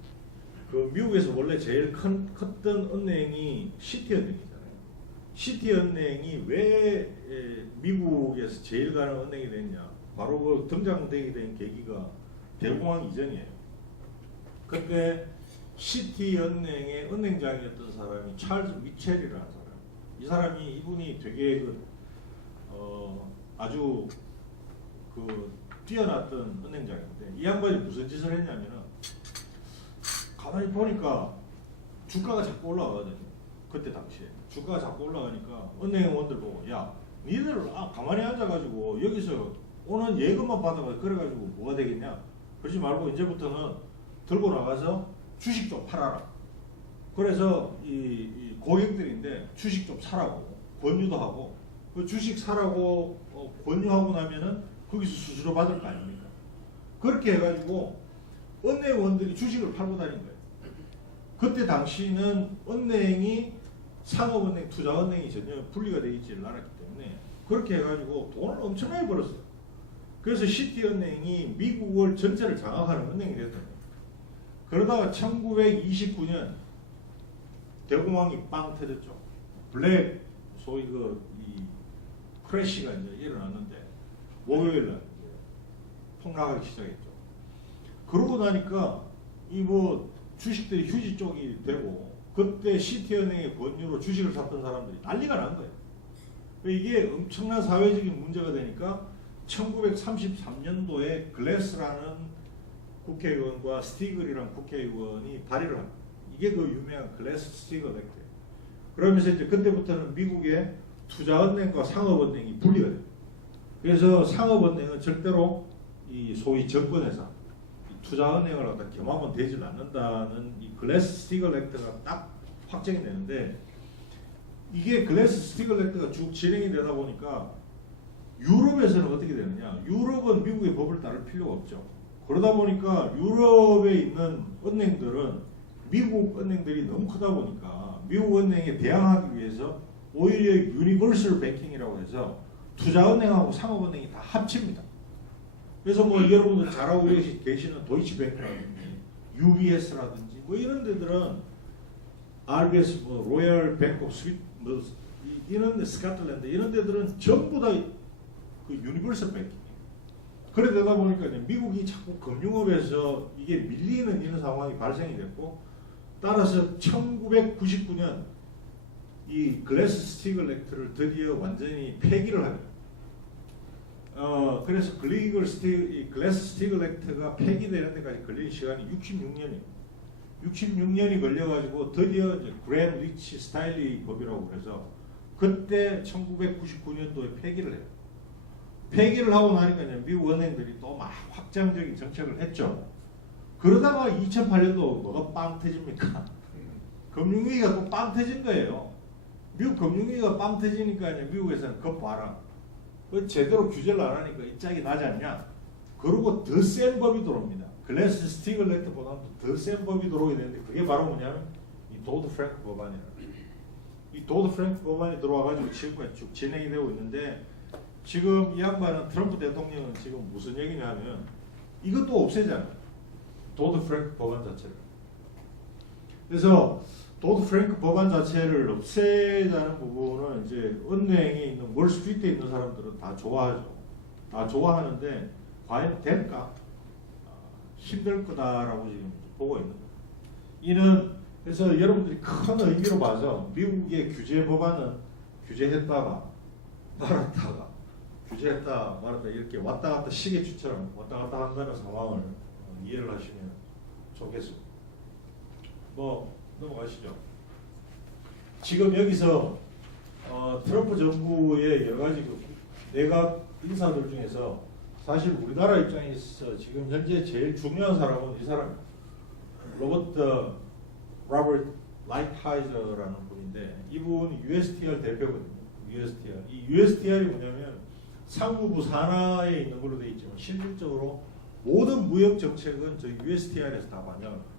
그 미국에서 원래 제일 컸던 은행이 시티은행이잖아요. 시티은행이 왜 미국에서 제일 가는 은행이 됐냐? 바로 그 등장되게 된 계기가 대공황 이전이에요. 그때 시티은행의 은행장이었던 사람이 찰스 미첼이라는 사람. 이분이 되게 아주 뛰어났던 은행장인데, 이 양반이 무슨 짓을 했냐면은 가만히 보니까 주가가 자꾸 올라가거든요. 그때 당시에 주가가 자꾸 올라가니까 은행원들 보고, 야, 니들 가만히 앉아가지고 여기서 오는 예금만 받아가 그래가지고 뭐가 되겠냐? 그러지 말고 이제부터는 들고 나가서 주식 좀 팔아라. 그래서 이 고객들인데 주식 좀 사라고 권유도 하고, 그 주식 사라고 권유하고 나면은 거기서 수수료 받을 거 아닙니까? 그렇게 해가지고 은행원들이 주식을 팔고 다닌 거예요. 그때 당시는 은행이 상업은행, 투자은행이 전혀 분리가 되어 있지를 않았기 때문에 그렇게 해가지고 돈을 엄청나게 벌었어요. 그래서 시티은행이 미국을 전체를 장악하는 은행이 됐던 거예요. 그러다가 1929년 대공황이 빵 터졌죠. 블랙 소위 이 크래시가 이제 일어났는데 목요일날 폭락하기 시작했죠. 그러고 나니까 이 뭐 주식들이 휴지 쪽이 되고 그때 시티은행의 권유로 주식을 샀던 사람들이 난리가 난 거예요. 이게 엄청난 사회적인 문제가 되니까 1933년도에 글래스라는 국회의원과 스티글이라는 국회의원이 발의를 합니다. 이게 그 유명한 글래스 스티글 액트예요. 그러면서 이제 그때부터는 미국의 투자은행과 상업은행이 분리가 돼요. 그래서 상업은행은 절대로 이 소위 정권회사, 투자은행을 갖다 겸하면 되지 않는다는 이 글래스 스티글 액트가 딱 확정이 되는데 이게 글래스 스티글 액트가 쭉 진행이 되다 보니까 유럽에서는 어떻게 되느냐? 유럽은 미국의 법을 따를 필요가 없죠. 그러다 보니까 유럽에 있는 은행들은 미국 은행들이 너무 크다 보니까 미국 은행에 대항하기 위해서 오히려 유니버설 뱅킹이라고 해서 투자은행하고 상업은행이 다 합칩니다. 그래서 뭐 여러분들 잘 알고 계시는 도이치뱅크라든지 UBS라든지 뭐 이런 데들은 RBS, 뭐 로열 뱅크 오브 스윗, 뭐 이런 데 스코틀랜드 이런 데들은 전부 다 그 유니버설 뱅킹. 그래 되다 보니까 미국이 자꾸 금융업에서 이게 밀리는 이런 상황이 발생이 됐고 따라서 1999년 이 글래스 스티글 액트를 드디어 완전히 폐기를 합니다. 그래서 글래스 스티글 액트가 폐기되는 데까지 걸린 시간이 66년이에요. 66년이 걸려가지고 드디어 이제 그랜위치 스타일리 법이라고 해서 그때 1999년도에 폐기를 해요. 폐기를 하고 나니까 미국 은행들이 또 막 확장적인 정책을 했죠. 그러다가 2008년도 뭐가 빵 터집니까? 금융위기가 또 빵 터진 거예요. 미국 금융위기가 빵 터지니까 미국에서는 그거 봐라. 제대로 규제를 안 하니까 이 짝이 나지 않냐? 그리고 더 센 법이 들어옵니다. 글래스 스티글 액트보다는 더 센 법이 들어오게 되는데 그게 바로 뭐냐면 이 도드 프랭크 법안이에요. 이 도드 프랭크 법안이 들어와가지고 지금까지 쭉 진행이 되고 있는데 지금 이 양반은 트럼프 대통령은 지금 무슨 얘기냐면 이것도 없애잖아요. 도드 프랭크 법안 자체를. 그래서 도드 프랭크 법안 자체를 없애자는 부분은 이제 은행에 있는 월스트리트에 있는 사람들은 다 좋아하죠. 다 좋아하는데 과연 될까? 힘들 거다라고 지금 보고 있는 거예요. 이는 그래서 여러분들이 큰 의미로 봐서 미국의 규제 법안은 규제했다가 말았다가 규제했다 말았다 이렇게 왔다 갔다 시계추처럼 왔다 갔다 한다는 상황을 이해를 하시면 좋겠습니다. 뭐 넘어가시죠. 지금 여기서 트럼프 정부의 여러 가지 그 내각 인사들 중에서 사실 우리나라 입장에서 지금 현재 제일 중요한 사람은 이 사람입니다. 로버트 라이트하이저라는 분인데 이분이 USTR 대표거든요. USTR. 이 USTR이 뭐냐면 상무부 산하에 있는 걸로 되어 있지만 실질적으로 모든 무역 정책은 저희 USTR에서 다 관장합니다.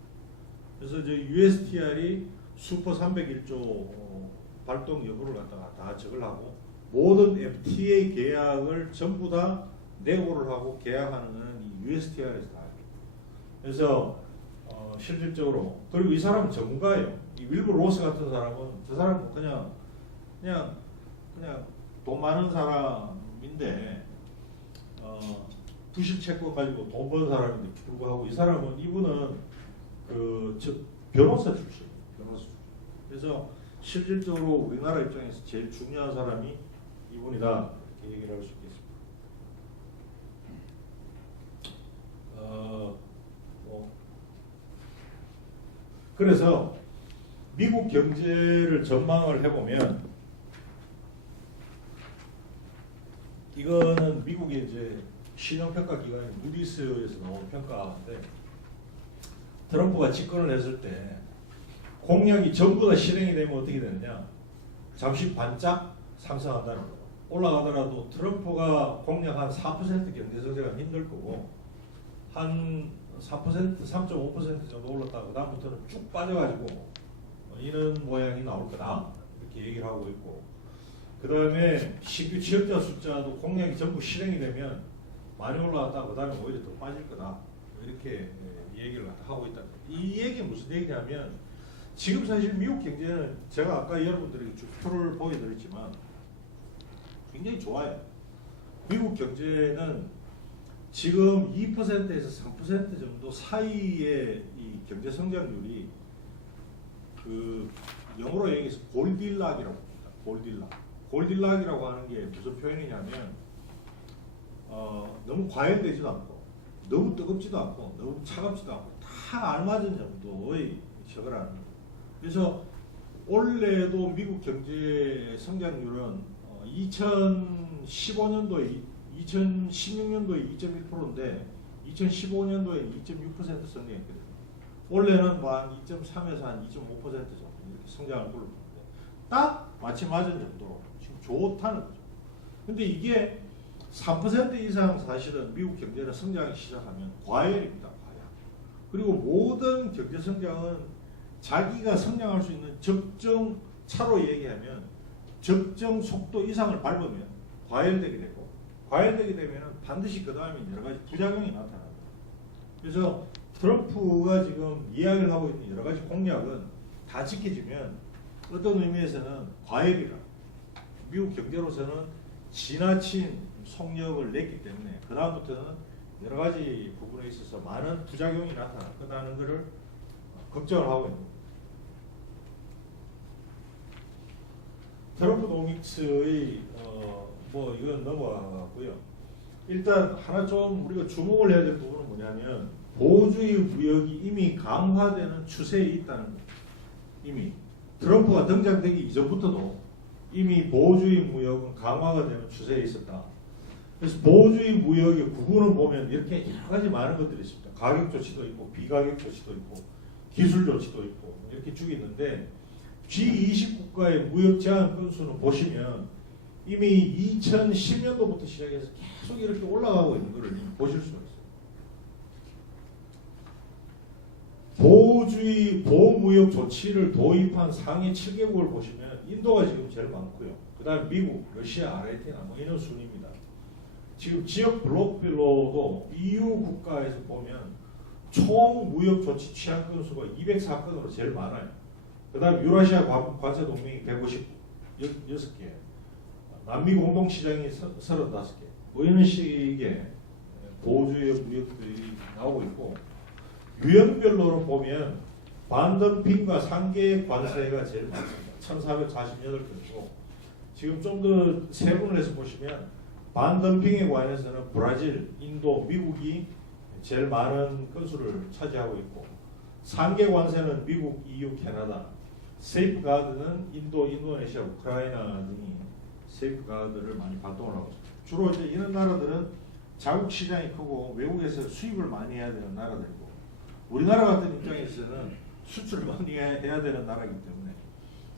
그래서 저 USTR이 슈퍼 301조 발동 여부를 갖다가 다 적을 하고 모든 FTA 계약을 전부 다 내고를 하고 계약하는 것은 이 USTR에서 다 합니다. 그래서 실질적으로 그리고 이 사람은 전문가예요. 이 윌버 로스 같은 사람은 저 사람은 그냥 돈 많은 사람인데 부실 채권 가지고 돈 버는 사람인데 불구하고 이 사람은 이분은 변호사 출신. 그래서 실질적으로 우리나라 입장에서 제일 중요한 사람이 이분이다 이렇게 얘기를 할 수 있겠습니다. 그래서 미국 경제를 전망을 해보면 이거는 미국의 이제 신용평가 기관인 무디스에서 나온 평가인데 트럼프가 집권을 했을 때 공약이 전부 다 실행이 되면 어떻게 되느냐? 잠시 반짝 상승한다는 거예요. 올라가더라도 트럼프가 공약한 4% 경제 성장은 힘들 거고 한 3%, 3.5% 정도 올랐다가 그다음부터는 쭉 빠져가지고 이런 모양이 나올 거다 이렇게 얘기를 하고 있고, 그 다음에 신규 취업자 숫자도 공약이 전부 실행이 되면 많이 올라갔다가 그 다음에 오히려 더 빠질 거다 이렇게 얘기를 하고 있다. 이 얘기는 무슨 얘기냐면 지금 사실 미국 경제는 제가 아까 여러분들에게 쭉 표를 보여드렸지만 굉장히 좋아요. 미국 경제는 지금 2%에서 3% 정도 사이의 이 경제 성장률이 그 영어로 얘기해서 골딜락이라고 합니다. 골딜락이라고 하는 게 무슨 표현이냐면 너무 과열되지도 않고 너무 뜨겁지도 않고 너무 차갑지도 않고 다 알맞은 정도의 저거라는 거예요. 그래서 올해도 미국 경제 성장률은 2015년도에 2016년도에 2.1%인데 2015년도에 2.6% 성장했거든요. 올해는 뭐 한 2.3에서 한 2.5% 정도 이렇게 성장을 보였는데 딱 마치 맞은 정도로 지금 좋다는 거죠. 근데 이게 3% 이상 사실은 미국 경제는 성장이 시작하면 과열입니다. 과열. 그리고 모든 경제 성장은 자기가 성장할 수 있는 적정 차로 얘기하면 적정 속도 이상을 밟으면 과열되게 되고, 과열되게 되면 반드시 그 다음에 여러 가지 부작용이 나타납니다. 그래서 트럼프가 지금 이야기를 하고 있는 여러 가지 공약은 다 지켜지면 어떤 의미에서는 과열이라, 미국 경제로서는 지나친 속력을 냈기 때문에 그 다음부터는 여러 가지 부분에 있어서 많은 부작용이 나타날 거라는 것을 걱정을 하고 있는 겁니다. 트럼프 노믹스의 뭐 이건 넘어가고요. 일단 하나 좀 우리가 주목을 해야 될 부분은 뭐냐면 보호주의 무역이 이미 강화되는 추세에 있다는 거예요. 이미 트럼프가 등장되기 이전부터도 이미 보호주의 무역은 강화가 되는 추세에 있었다. 그래서 보호주의 무역의 구분을 보면 이렇게 여러 가지 많은 것들이 있습니다. 가격 조치도 있고 비가격 조치도 있고 기술 조치도 있고 이렇게 쭉 있는데 G20 국가의 무역 제한 건수는 보시면 이미 2010년도부터 시작해서 계속 이렇게 올라가고 있는 것을 보실 수가 있어요. 보호무역 조치를 도입한 상위 7개국을 보시면 인도가 지금 제일 많고요. 그 다음 미국, 러시아, 아르헨티나 뭐 이런 순입니다. 지금 지역 블록별로도 EU 국가에서 보면 총 무역 조치 취한 건수가 204건으로 제일 많아요. 그 다음 유라시아 관세 동맹이 156개, 남미 공동시장이 35개, 뭐 이런 식의 보호주의 무역들이 나오고 있고, 유형별로로 보면 반덤핑과 상계 관세가 제일 많습니다. 1448건이고, 지금 좀 더 세분을 해서 보시면 반덤핑에 관해서는 브라질, 인도, 미국이 제일 많은 건수를 차지하고 있고, 상계 관세는 미국, EU, 캐나다, 세이프가드는 인도, 인도네시아, 우크라이나 등이 세이프가드를 많이 발동을 하고 있습니다. 주로 이제 이런 나라들은 자국 시장이 크고 외국에서 수입을 많이 해야 되는 나라들이고, 우리나라 같은 입장에서는 수출을 많이 해야 되는 나라이기 때문에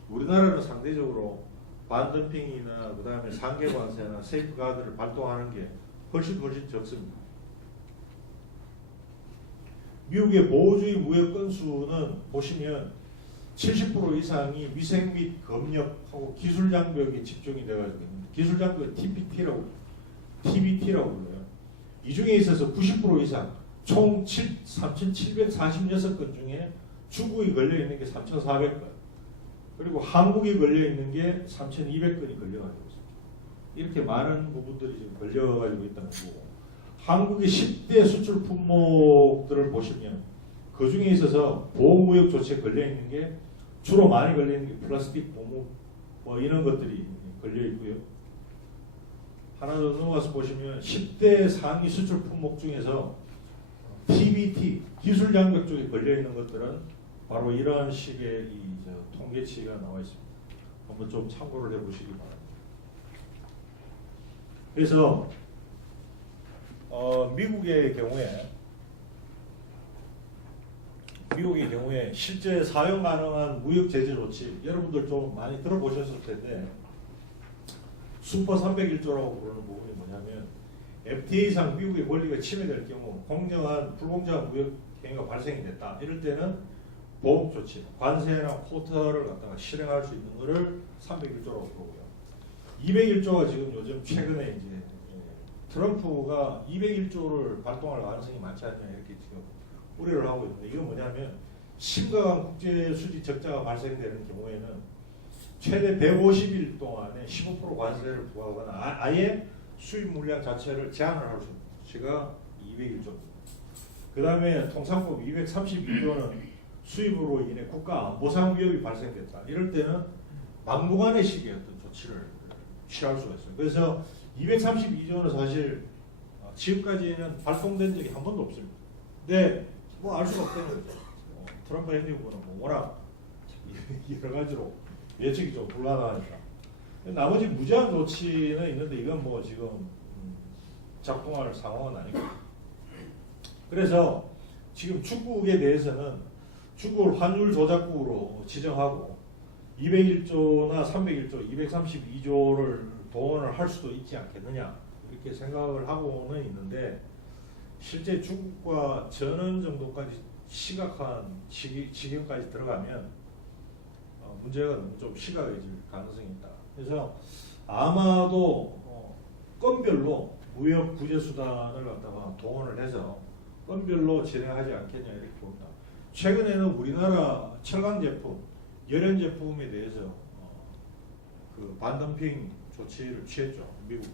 우리나라는 상대적으로 반덤핑이나 그 다음에 상계 관세나 세이프가드를 발동하는 게 훨씬 적습니다. 미국의 보호주의 무역 건수는 보시면 70% 이상이 위생 및 검역하고 기술 장벽에 집중이 되어가지고 있는데, 기술 장벽은 TBT라고 불러요. 이 중에 있어서 90% 이상 총 3,746건 중에 중국이 걸려 있는 게 3,400건, 그리고 한국이 걸려 있는 게 3,200건이 걸려가지고 있습니다. 이렇게 많은 부분들이 지금 걸려가지고 있다는 거고, 한국의 10대 수출 품목들을 보시면 그 중에 있어서 보호무역 조치에 걸려 있는 게 주로 많이 걸려 있는 게 플라스틱, 고무 뭐 이런 것들이 걸려 있고요. 하나 더 넘어가서 보시면 10대 상위 수출 품목 중에서 TBT, 기술 장벽 쪽에 걸려 있는 것들은 바로 이러한 식의 통계치가 나와 있습니다. 한번 좀 참고를 해보시기 바랍니다. 그래서 미국의 경우에 실제 사용 가능한 무역 제재 조치, 여러분들 좀 많이 들어보셨을 텐데 슈퍼 301조라고 부르는 부분이 뭐냐면 FTA상 미국의 권리가 침해될 경우 공정한 불공정한 무역 행위가 발생이 됐다. 이럴 때는 보복 조치, 관세나 쿼터를 갖다가 실행할 수 있는 것을 301조라고 보고요. 201조가 지금 요즘 최근에 이제 트럼프가 201조를 발동할 가능성이 많지 않냐 이렇게 지금 우려를 하고 있는데 이건 뭐냐면 심각한 국제 수지 적자가 발생되는 경우에는 최대 150일 동안에 15% 관세를 부과하거나 아예 수입 물량 자체를 제한을 할 수 있는 조치가 201조입니다. 그 다음에 통상법 232조는 수입으로 인해 국가 안보상 위협이 발생됐다. 이럴 때는 막무가내 식의 어떤 조치를 취할 수가 있어요. 그래서 232조는 사실 지금까지는 발동된 적이 한 번도 없습니다. 근데 뭐 알 수가 없다는 거죠. 트럼프 행정부는 뭐 워낙 여러 가지로 예측이 좀 불가능하니까. 나머지 무제한 조치는 있는데 이건 뭐 지금 작동할 상황은 아니고. 그래서 지금 중국에 대해서는 중국을 환율 조작국으로 지정하고 201조나 301조, 232조를 동원을 할 수도 있지 않겠느냐 이렇게 생각을 하고는 있는데 실제 중국과 전원 정도까지 심각한 지경까지 들어가면 문제가 너무 좀 심각해질 가능성이 있다. 그래서 아마도 건별로 무역 구제 수단을 갖다가 동원을 해서 건별로 진행하지 않겠냐 이렇게 봅니다. 최근에는 우리나라 철강 제품, 열연 제품에 대해서 그 반덤핑 조치를 취했죠. 미국.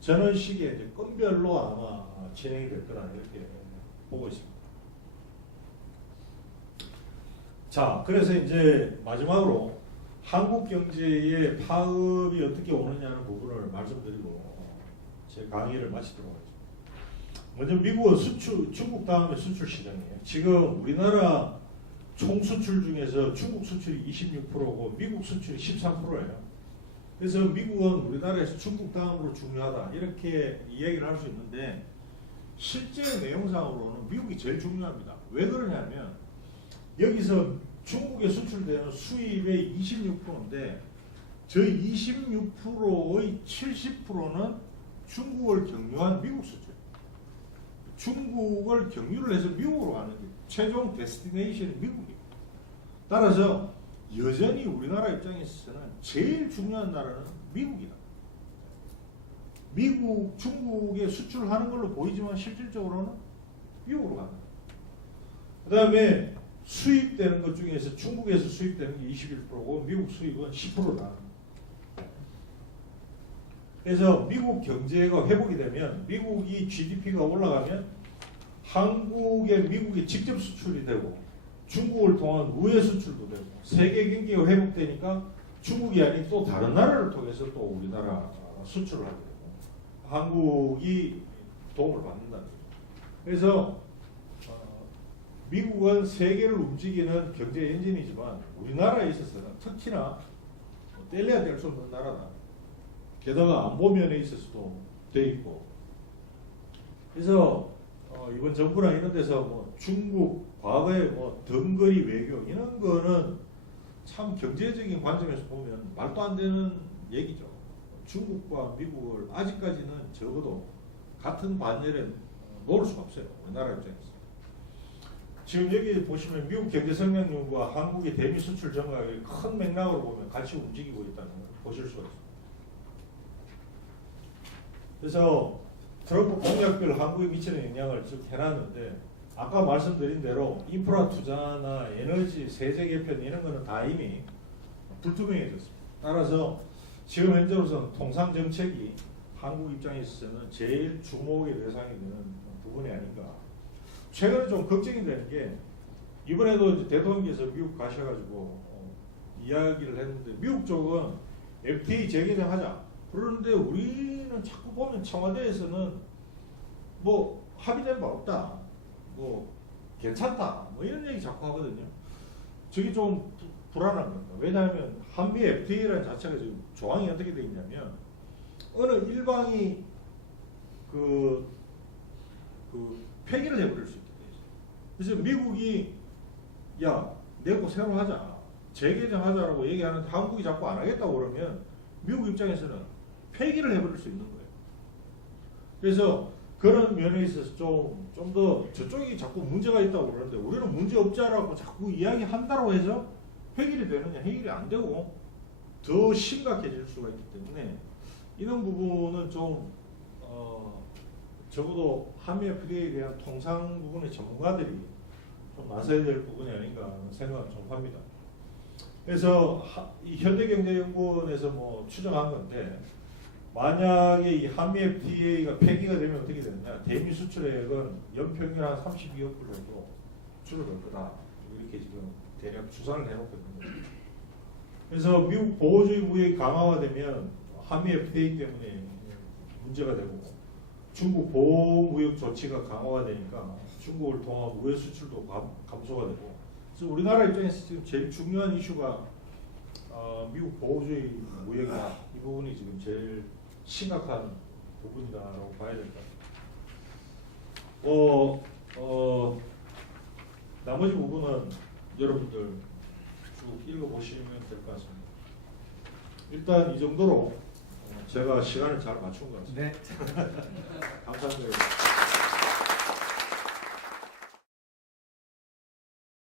저는 시기에 이제 건별로 아마 진행이 될 거라 이렇게 보고 있습니다. 자, 그래서 이제 마지막으로 한국 경제의 파업이 어떻게 오느냐는 부분을 말씀드리고 제 강의를 마치도록 하겠습니다. 먼저 미국은 중국 다음에 수출 시장이에요. 지금 우리나라 총 수출 중에서 중국 수출이 26%고 미국 수출이 13%예요. 그래서 미국은 우리나라에서 중국 다음으로 중요하다 이렇게 이야기를 할 수 있는데 실제 내용상으로는 미국이 제일 중요합니다. 왜 그러냐면 여기서 중국에 수출되는 수입의 26%인데 저희 26%의 70%는 중국을 경유한 미국 수출. 중국을 경유를 해서 미국으로 가는 게 최종 데스티네이션이 미국입니다. 따라서 여전히 우리나라 입장에서는 제일 중요한 나라는 미국이다. 미국, 중국에 수출하는 걸로 보이지만 실질적으로는 미국으로 갑니다. 그 다음에 수입되는 것 중에서 중국에서 수입되는 게 21%고 미국 수입은 10%다. 그래서 미국 경제가 회복이 되면 미국이 GDP가 올라가면 한국에 미국이 직접 수출이 되고 중국을 통한 우회 수출도 되고 세계 경기가 회복되니까 중국이 아닌 또 다른 나라를 통해서 또 우리나라 수출을 하게 되고 한국이 도움을 받는다는 거죠. 그래서 미국은 세계를 움직이는 경제 엔진이지만 우리나라에 있어서는 특히나 뗄래야 뗄 수 없는 나라다. 게다가 안보 면에 있어서도 돼 있고. 그래서 이번 정부나 이런 데서 뭐 중국 과거에 뭐 덩거리 외교 이런 거는 참 경제적인 관점에서 보면 말도 안 되는 얘기죠. 중국과 미국을 아직까지는 적어도 같은 반열에 놓을 수가 없어요. 우리나라 입장에서. 지금 여기 보시면 미국 경제성장률과 한국의 대미 수출 정각의 큰 맥락으로 보면 같이 움직이고 있다는 걸 보실 수가 있습니다. 그래서 트럼프 공약별 한국에 미치는 영향을 쭉 해놨는데 아까 말씀드린 대로 인프라 투자나 에너지, 세제 개편 이런 거는 다 이미 불투명해졌습니다. 따라서 지금 현재로서는 통상 정책이 한국 입장에 있어서는 제일 주목의 대상이 되는 부분이 아닌가. 최근에 좀 걱정이 되는 게 이번에도 이제 대통령께서 미국 가셔가지고 이야기를 했는데 미국 쪽은 FTA 재개정하자. 그런데 우리는 자꾸 보면 청와대에서는 뭐 합의된 바 없다. 뭐 괜찮다. 뭐 이런 얘기 자꾸 하거든요. 저게 좀 불안한 겁니다. 왜냐하면 한미 FTA라는 자체가 지금 조항이 어떻게 되어 있냐면 어느 일방이 폐기를 해버릴 수 있게 돼 있어요. 그래서 미국이 야 내고 새로 하자. 재개정하자라고 얘기하는데 한국이 자꾸 안 하겠다고 그러면 미국 입장에서는 폐기를 해버릴 수 있는 거예요. 그래서 그런 면에 있어서 좀 더 저쪽이 자꾸 문제가 있다고 그러는데 우리는 문제 없지라고 자꾸 이야기한다고 해서 해결이 되느냐? 해결이 안 되고 더 심각해질 수가 있기 때문에 이런 부분은 좀 적어도 한미 FTA에 대한 통상 부분의 전문가들이 좀 나서야 될 부분이 아닌가 하는 생각을 좀 합니다. 그래서 이 현대경제연구원에서 뭐 추정한 건데 만약에 이 한미 FTA가 폐기가 되면 어떻게 되느냐? 대미 수출액은 연평균 한 32억 불 정도 줄어들 거다. 이렇게 지금 대략 추산을 해놓거든요. 그래서 미국 보호주의 무역이 강화가 되면 한미 FTA 때문에 문제가 되고 중국 보호무역 조치가 강화가 되니까 중국을 통한 무역 수출도 감소가 되고 그래서 우리나라 입장에서 지금 제일 중요한 이슈가 미국 보호주의 무역이다. 이 부분이 지금 제일 심각한 부분이다라고 봐야 될 것 같아요. 나머지 부분은 여러분들 쭉 읽어보시면 될 것 같습니다. 일단 이 정도로 제가 시간을 잘 맞춘 것 같습니다. 네. 감사합니다.